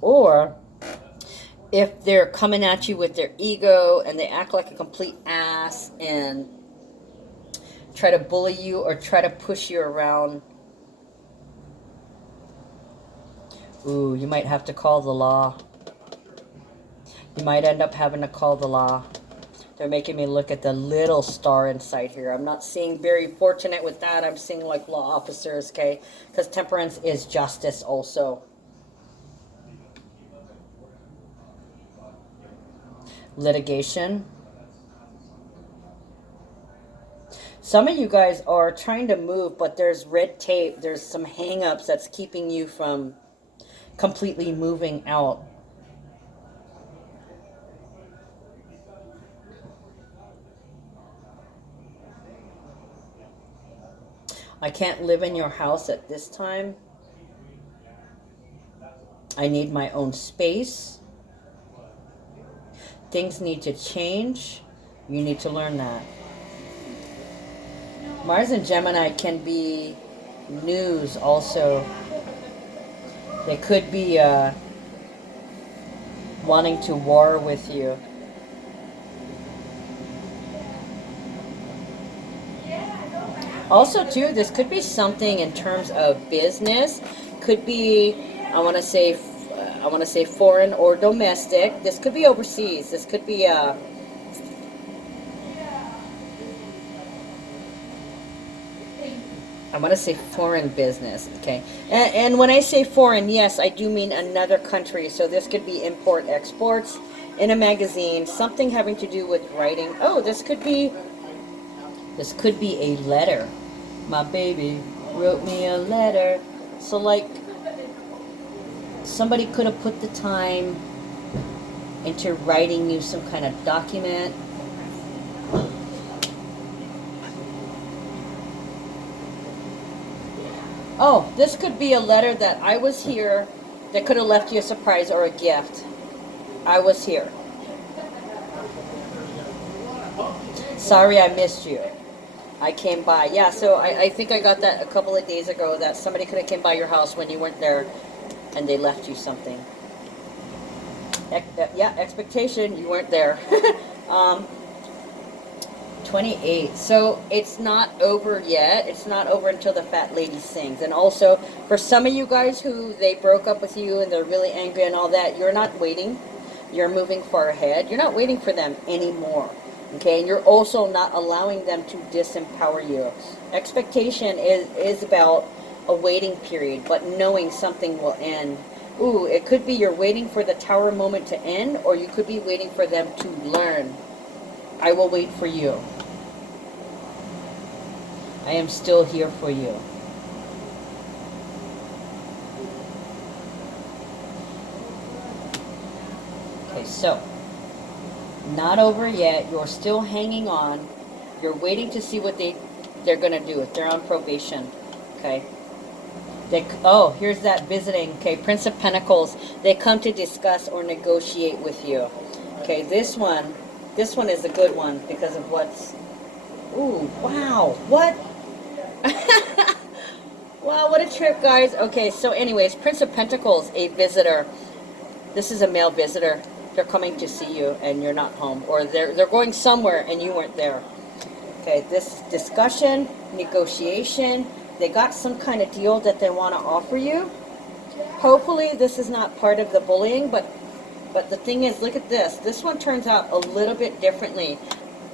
Or if they're coming at you with their ego and they act like a complete ass and try to bully you or try to push you around, ooh, you might have to call the law. You might end up having to call the law. They're making me look at the little star inside here. I'm not seeing very fortunate with that. I'm seeing like law officers, okay? Because temperance is justice also. Litigation. Some of you guys are trying to move, but there's red tape. There's some hang-ups that's keeping you from completely moving out. I can't live in your house at this time. I need my own space. Things need to change. You need to learn that. Mars and Gemini can be news also. They could be wanting to war with you. Also, too, this could be something in terms of business. Could be, I want to say foreign or domestic. This could be overseas. This could be I'm going to say foreign business, okay? And when I say foreign, yes, I do mean another country. So this could be import, exports, in a magazine, something having to do with writing. Oh, this could be a letter. My baby wrote me a letter. So like, somebody could have put the time into writing you some kind of document. Oh, this could be a letter that I was here that could have left you a surprise or a gift. I was here. Sorry I missed you. I came by. Yeah, so I think I got that a couple of days ago, that somebody could have came by your house when you weren't there and they left you something. Yeah, expectation, you weren't there. 28. So it's not over yet. It's not over until the fat lady sings. And also, for some of you guys who they broke up with you and they're really angry and all that, you're not waiting. You're moving far ahead. You're not waiting for them anymore. Okay, and you're also not allowing them to disempower you. Expectation is about a waiting period, but knowing something will end. Ooh, it could be you're waiting for the tower moment to end, or you could be waiting for them to learn. I will wait for you. I am still here for you. Okay, so not over yet. You're still hanging on. You're waiting to see what they're going to do. They're on probation. Okay. Oh, here's that visiting. Okay, Prince of Pentacles. They come to discuss or negotiate with you. Okay, this one is a good one because of what's... Ooh, wow. What? Wow, what a trip, guys. Okay, so anyways, Prince of Pentacles, a visitor. This is a male visitor. They're coming to see you and you're not home. Or they're going somewhere and you weren't there. Okay, this discussion, negotiation, they got some kind of deal that they want to offer you. Hopefully this is not part of the bullying, but the thing is, look at this. This one turns out a little bit differently.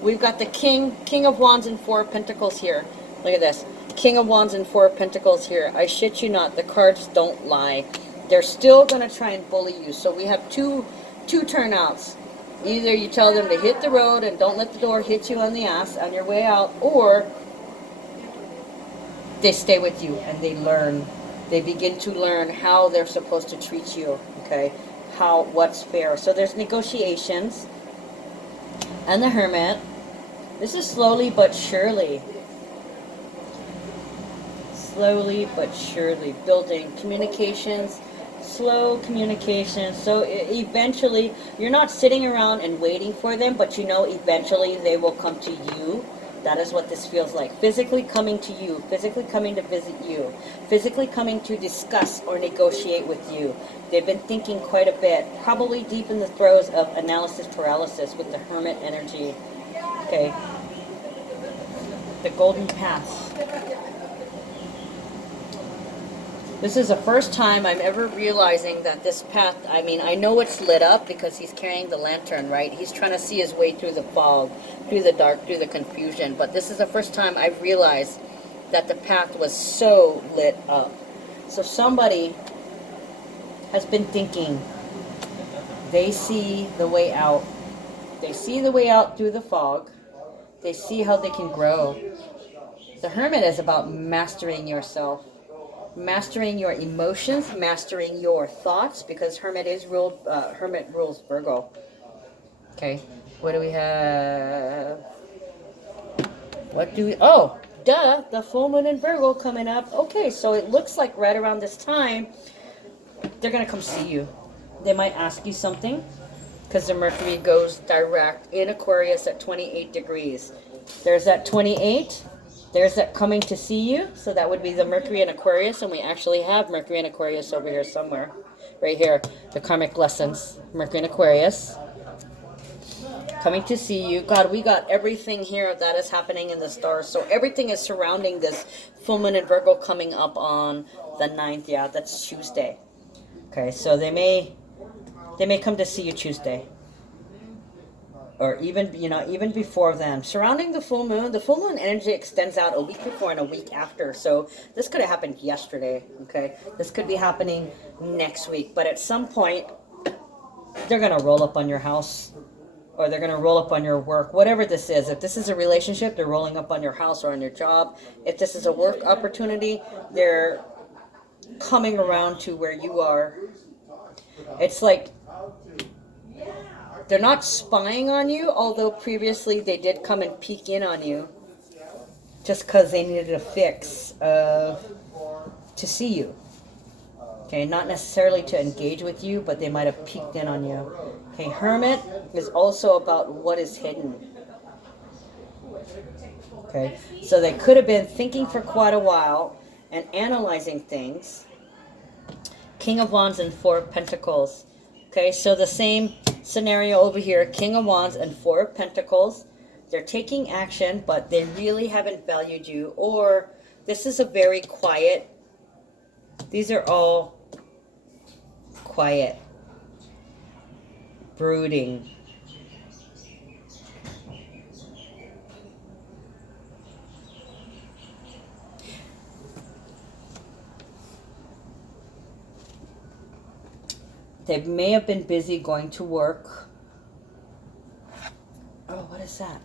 We've got the King of Wands and Four of Pentacles here. Look at this. King of Wands and Four of Pentacles here. I shit you not, the cards don't lie. They're still going to try and bully you. So we have two turnouts. Either you tell them to hit the road and don't let the door hit you on the ass on your way out, or they stay with you and they learn. They begin to learn how they're supposed to treat you, okay? What's fair. So there's negotiations. And the Hermit. This is slowly but surely. Slowly but surely building communications. Slow communication. So eventually, you're not sitting around and waiting for them, but you know eventually they will come to you. That is what this feels like. Physically coming to you. Physically coming to visit you. Physically coming to discuss or negotiate with you. They've been thinking quite a bit. Probably deep in the throes of analysis paralysis with the Hermit energy. Okay. The Golden Path. This is the first time I'm ever realizing that this path, I mean, I know it's lit up because he's carrying the lantern, right? He's trying to see his way through the fog, through the dark, through the confusion. But this is the first time I've realized that the path was so lit up. So somebody has been thinking. They see the way out. They see the way out through the fog. They see how they can grow. The Hermit is about mastering yourself. Mastering your emotions, mastering your thoughts, because Hermit rules Virgo. Okay, what do we have? Oh, duh, the full moon in Virgo coming up. Okay, so it looks like right around this time, they're going to come see you. They might ask you something, because the Mercury goes direct in Aquarius at 28 degrees. There's that 28. There's that coming to see you. So that would be the Mercury in Aquarius. And we actually have Mercury in Aquarius over here somewhere. Right here. The karmic lessons. Mercury in Aquarius. Coming to see you. God, we got everything here that is happening in the stars. So everything is surrounding this full moon in Virgo coming up on the 9th. Yeah, that's Tuesday. Okay, so they may come to see you Tuesday. Or even, even before then. Surrounding the full moon energy extends out a week before and a week after. So this could have happened yesterday, okay? This could be happening next week. But at some point, they're going to roll up on your house. Or they're going to roll up on your work. Whatever this is. If this is a relationship, they're rolling up on your house or on your job. If this is a work opportunity, they're coming around to where you are. It's like... they're not spying on you, although previously they did come and peek in on you just because they needed a fix to see you. Okay, not necessarily to engage with you, but they might have peeked in on you. Okay, Hermit is also about what is hidden. Okay, so they could have been thinking for quite a while and analyzing things. King of Wands and Four of Pentacles. Okay, so the same scenario over here. King of Wands and Four of Pentacles. They're taking action, but they really haven't valued you. Or this is a very quiet, these are all quiet, brooding. They may have been busy going to work. Oh, what is that?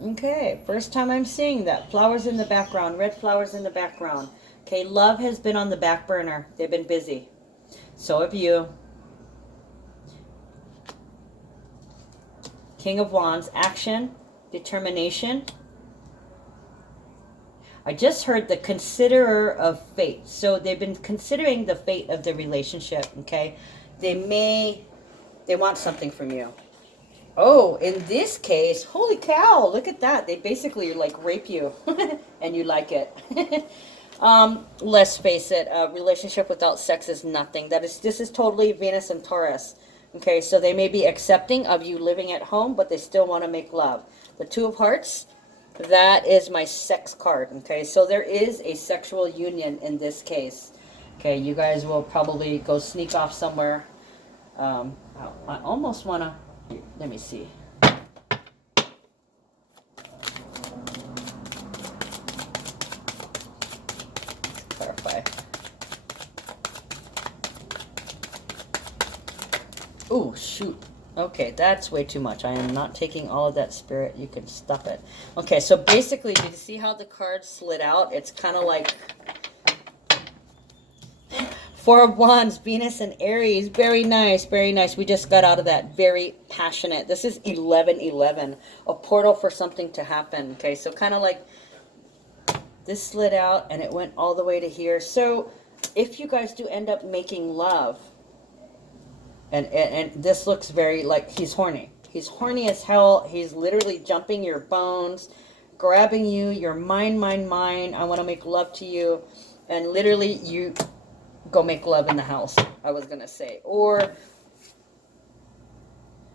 Okay, first time I'm seeing that. Flowers in the background, red flowers in the background. Okay, love has been on the back burner. They've been busy. So have you. King of Wands, action, determination. I just heard the considerer of fate. So they've been considering the fate of the relationship, okay? They want something from you. Oh, in this case, holy cow, look at that. They basically like rape you and you like it. Let's face it, a relationship without sex is nothing. This is totally Venus and Taurus. Okay, so they may be accepting of you living at home, but they still want to make love. The Two of Hearts, that is my sex card. Okay, so there is a sexual union in this case. Okay, you guys will probably go sneak off somewhere. I almost want to, let me see. Clarify. Oh, shoot. Okay, that's way too much. I am not taking all of that, Spirit. You can stuff it. Okay, so basically, did you see how the card slid out? It's kind of like Four of Wands, Venus and Aries. Very nice, very nice. We just got out of that. Very passionate. This is 1111, a portal for something to happen. Okay, so kind of like this slid out and it went all the way to here. So if you guys do end up making love, and this looks very like he's horny. He's horny as hell. He's literally jumping your bones, grabbing you. You're mine, mine, mine. I want to make love to you. And literally you go make love in the house, I was going to say. Or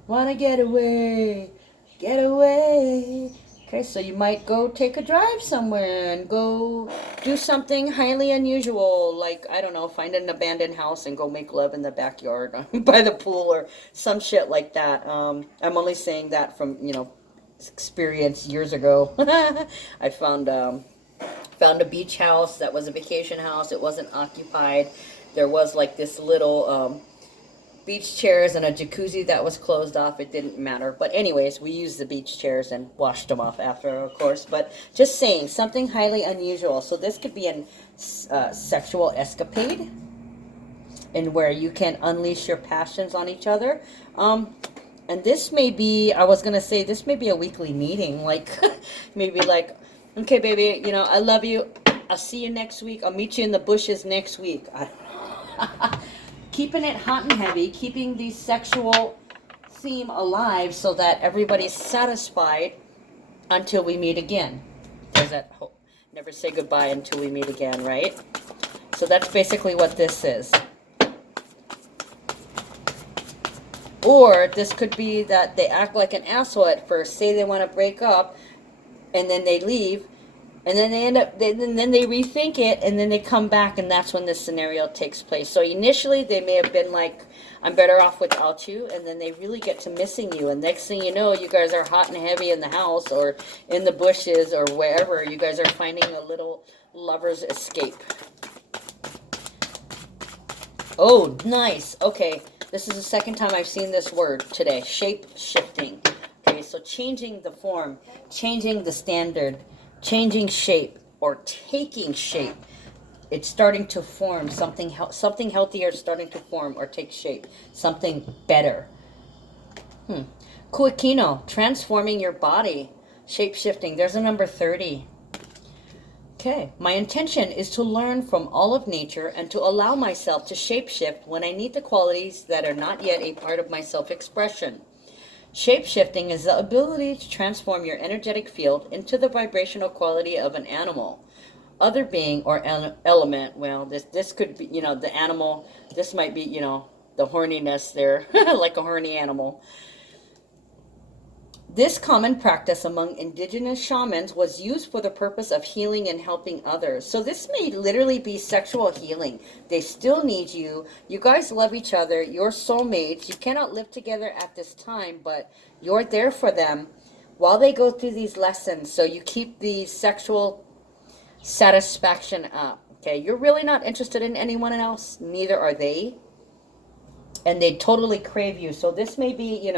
want to get away, get away. Okay, so you might go take a drive somewhere and go do something highly unusual, like, I don't know, find an abandoned house and go make love in the backyard by the pool or some shit like that. I'm only saying that from, experience years ago. I found a beach house that was a vacation house. It wasn't occupied. There was like this little beach chairs and a jacuzzi that was closed off. It didn't matter. But anyways, we used the beach chairs and washed them off after, of course. But just saying, something highly unusual. So this could be a sexual escapade in where you can unleash your passions on each other. And this may be, I was going to say, this may be a weekly meeting. Like, maybe like, okay, baby, I love you. I'll see you next week. I'll meet you in the bushes next week. I don't know. Keeping it hot and heavy, keeping the sexual theme alive so that everybody's satisfied until we meet again. There's that hope. Never say goodbye until we meet again, right? So that's basically what this is. Or this could be that they act like an asshole at first, say they want to break up, and then they leave, and then they end up, then they rethink it, and then they come back, and that's when this scenario takes place. So initially, they may have been like, I'm better off without you, and then they really get to missing you, and next thing you know, you guys are hot and heavy in the house, or in the bushes, or wherever. You guys are finding a little lover's escape. Oh, nice. Okay, this is the second time I've seen this word today, shape-shifting. Okay, so changing the form, changing the standard, changing shape, or taking shape. It's starting to form, something healthier is starting to form or take shape, something better. Kuikino, transforming your body, shape-shifting. There's a number 30. Okay, my intention is to learn from all of nature and to allow myself to shape-shift when I need the qualities that are not yet a part of my self-expression. Shape-shifting is the ability to transform your energetic field into the vibrational quality of an animal, other being, or element. Well, this could be, the animal. This might be, the horniness there, like a horny animal. This common practice among indigenous shamans was used for the purpose of healing and helping others. So this may literally be sexual healing. They still need you. You guys love each other. You're soulmates. You cannot live together at this time, but you're there for them while they go through these lessons. So you keep the sexual satisfaction up. Okay, you're really not interested in anyone else. Neither are they. And they totally crave you. So this may be,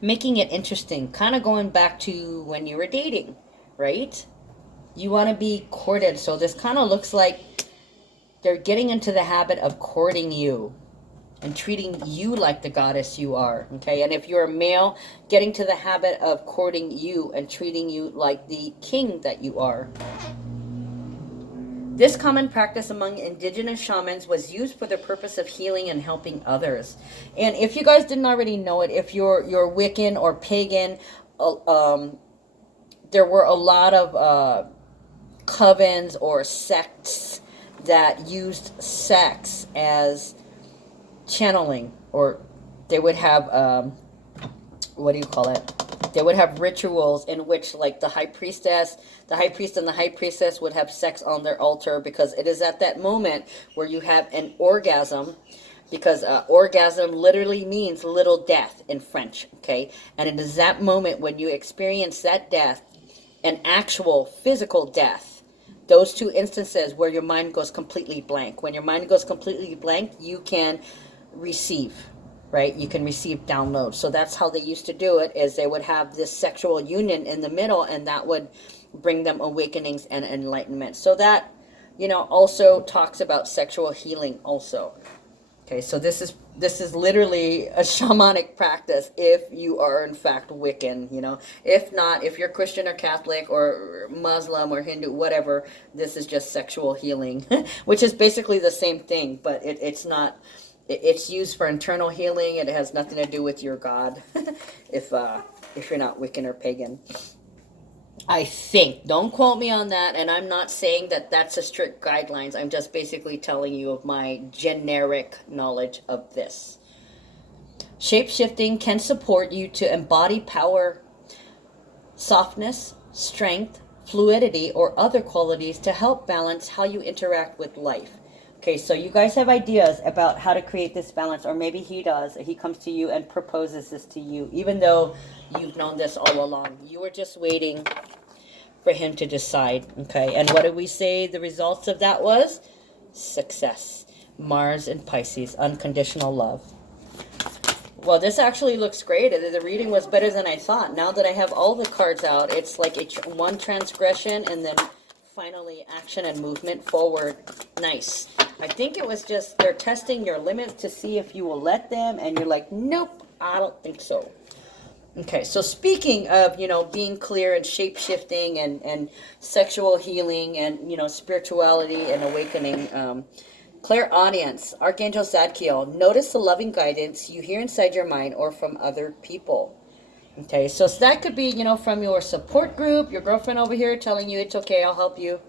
making it interesting, kind of going back to when you were dating, right? You want to be courted. So this kind of looks like they're getting into the habit of courting you and treating you like the goddess you are, okay? And if you're a male, getting to the habit of courting you and treating you like the king that you are. This common practice among indigenous shamans was used for the purpose of healing and helping others. And if you guys didn't already know it, if you're Wiccan or pagan, there were a lot of covens or sects that used sex as channeling, or they would have, what do you call it? They would have rituals in which, like, the high priest and the high priestess would have sex on their altar, because it is at that moment where you have an orgasm, because orgasm literally means little death in French, okay? And it is that moment when you experience that death, an actual physical death, those two instances where your mind goes completely blank. When your mind goes completely blank, you can receive. Right? You can receive downloads. So that's how they used to do it, is they would have this sexual union in the middle, and that would bring them awakenings and enlightenment. So that, also talks about sexual healing also. Okay, so this is literally a shamanic practice if you are in fact Wiccan, If not, if you're Christian or Catholic or Muslim or Hindu, whatever, this is just sexual healing, which is basically the same thing, but it's not. It's used for internal healing. It has nothing to do with your God, if you're not Wiccan or pagan. I think. Don't quote me on that, and I'm not saying that that's a strict guidelines. I'm just basically telling you of my generic knowledge of this. Shape-shifting can support you to embody power, softness, strength, fluidity, or other qualities to help balance how you interact with life. Okay, so you guys have ideas about how to create this balance, or maybe he does. He comes to you and proposes this to you, even though you've known this all along. You were just waiting for him to decide, okay? And what did we say the results of that was? Success. Mars and Pisces, unconditional love. Well, this actually looks great. The reading was better than I thought. Now that I have all the cards out, it's like one transgression and then finally action and movement forward. Nice. I think it was just they're testing your limits to see if you will let them, and you're like, nope, I don't think so. Okay, so speaking of, being clear and shape-shifting and sexual healing and, spirituality and awakening, clairaudience, Archangel Zadkiel, notice the loving guidance you hear inside your mind or from other people. Okay, so that could be, from your support group, your girlfriend over here telling you it's okay, I'll help you.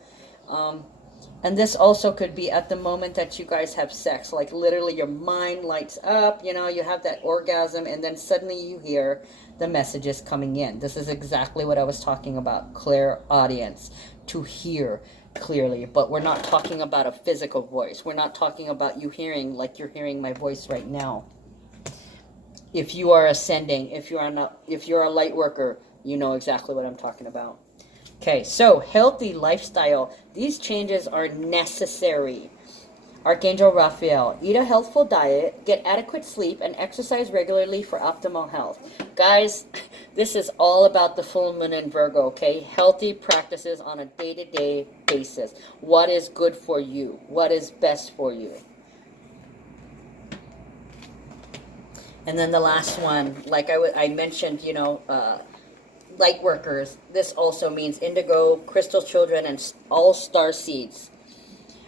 And this also could be at the moment that you guys have sex, like literally your mind lights up, you have that orgasm, and then suddenly you hear the messages coming in. This is exactly what I was talking about, clairaudience, to hear clearly. But we're not talking about a physical voice. We're not talking about you hearing like you're hearing my voice right now. If you are ascending, if you're a light worker, you know exactly what I'm talking about. Okay, so healthy lifestyle. These changes are necessary. Archangel Raphael, eat a healthful diet, get adequate sleep, and exercise regularly for optimal health. Guys, this is all about the full moon in Virgo, okay? Healthy practices on a day-to-day basis. What is good for you? What is best for you? And then the last one, like I mentioned, light workers. This also means indigo, crystal children, and all star seeds.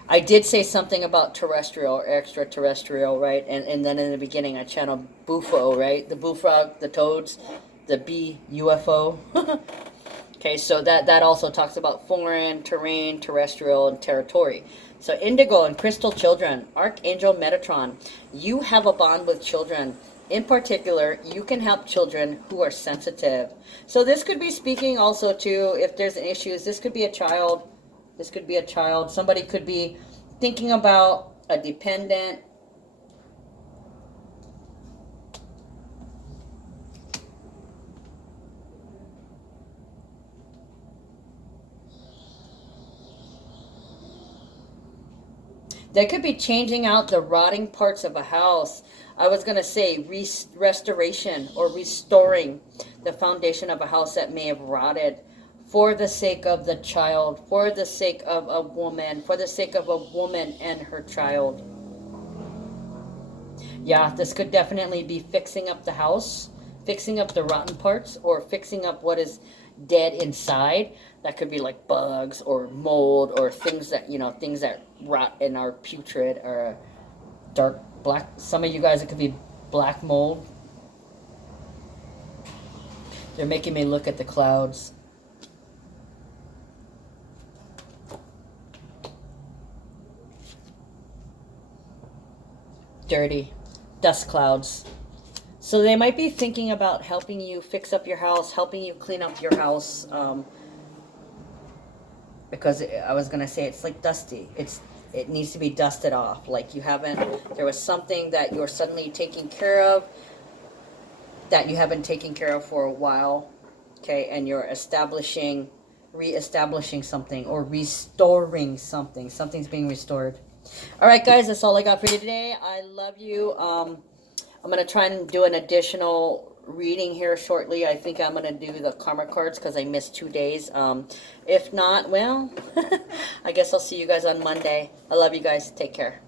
I did say something about terrestrial or extraterrestrial, right? And then in the beginning I channeled Bufo, right? The bullfrog, the toads, the bee, UFO. Okay, so that also talks about foreign, terrain, terrestrial, and territory. So indigo and crystal children, Archangel Metatron, you have a bond with children in particular, you can help children who are sensitive. So this could be speaking also to if there's issues. This could be a child. This could be a child. Somebody could be thinking about a dependent. They could be changing out the rotting parts of a house. I was going to say restoration or restoring the foundation of a house that may have rotted for the sake of the child, for the sake of a woman, for the sake of a woman and her child. Yeah, this could definitely be fixing up the house, fixing up the rotten parts, or fixing up what is dead inside. That could be like bugs or mold or things that, things that rot and are putrid or dark black. Some of you guys, it could be black mold. They're making me look at the clouds. Dirty dust clouds. So they might be thinking about helping you fix up your house, helping you clean up your house. Because I was gonna say it's like dusty. It needs to be dusted off. Like there was something that you're suddenly taking care of that you haven't taken care of for a while. Okay, and you're reestablishing something or restoring something. Something's being restored. All right, guys, that's all I got for you today. I love you. I'm going to try and do an additional reading here shortly. I think I'm going to do the karma cards because I missed 2 days. If not, well, I guess I'll see you guys on Monday. I love you guys. Take care.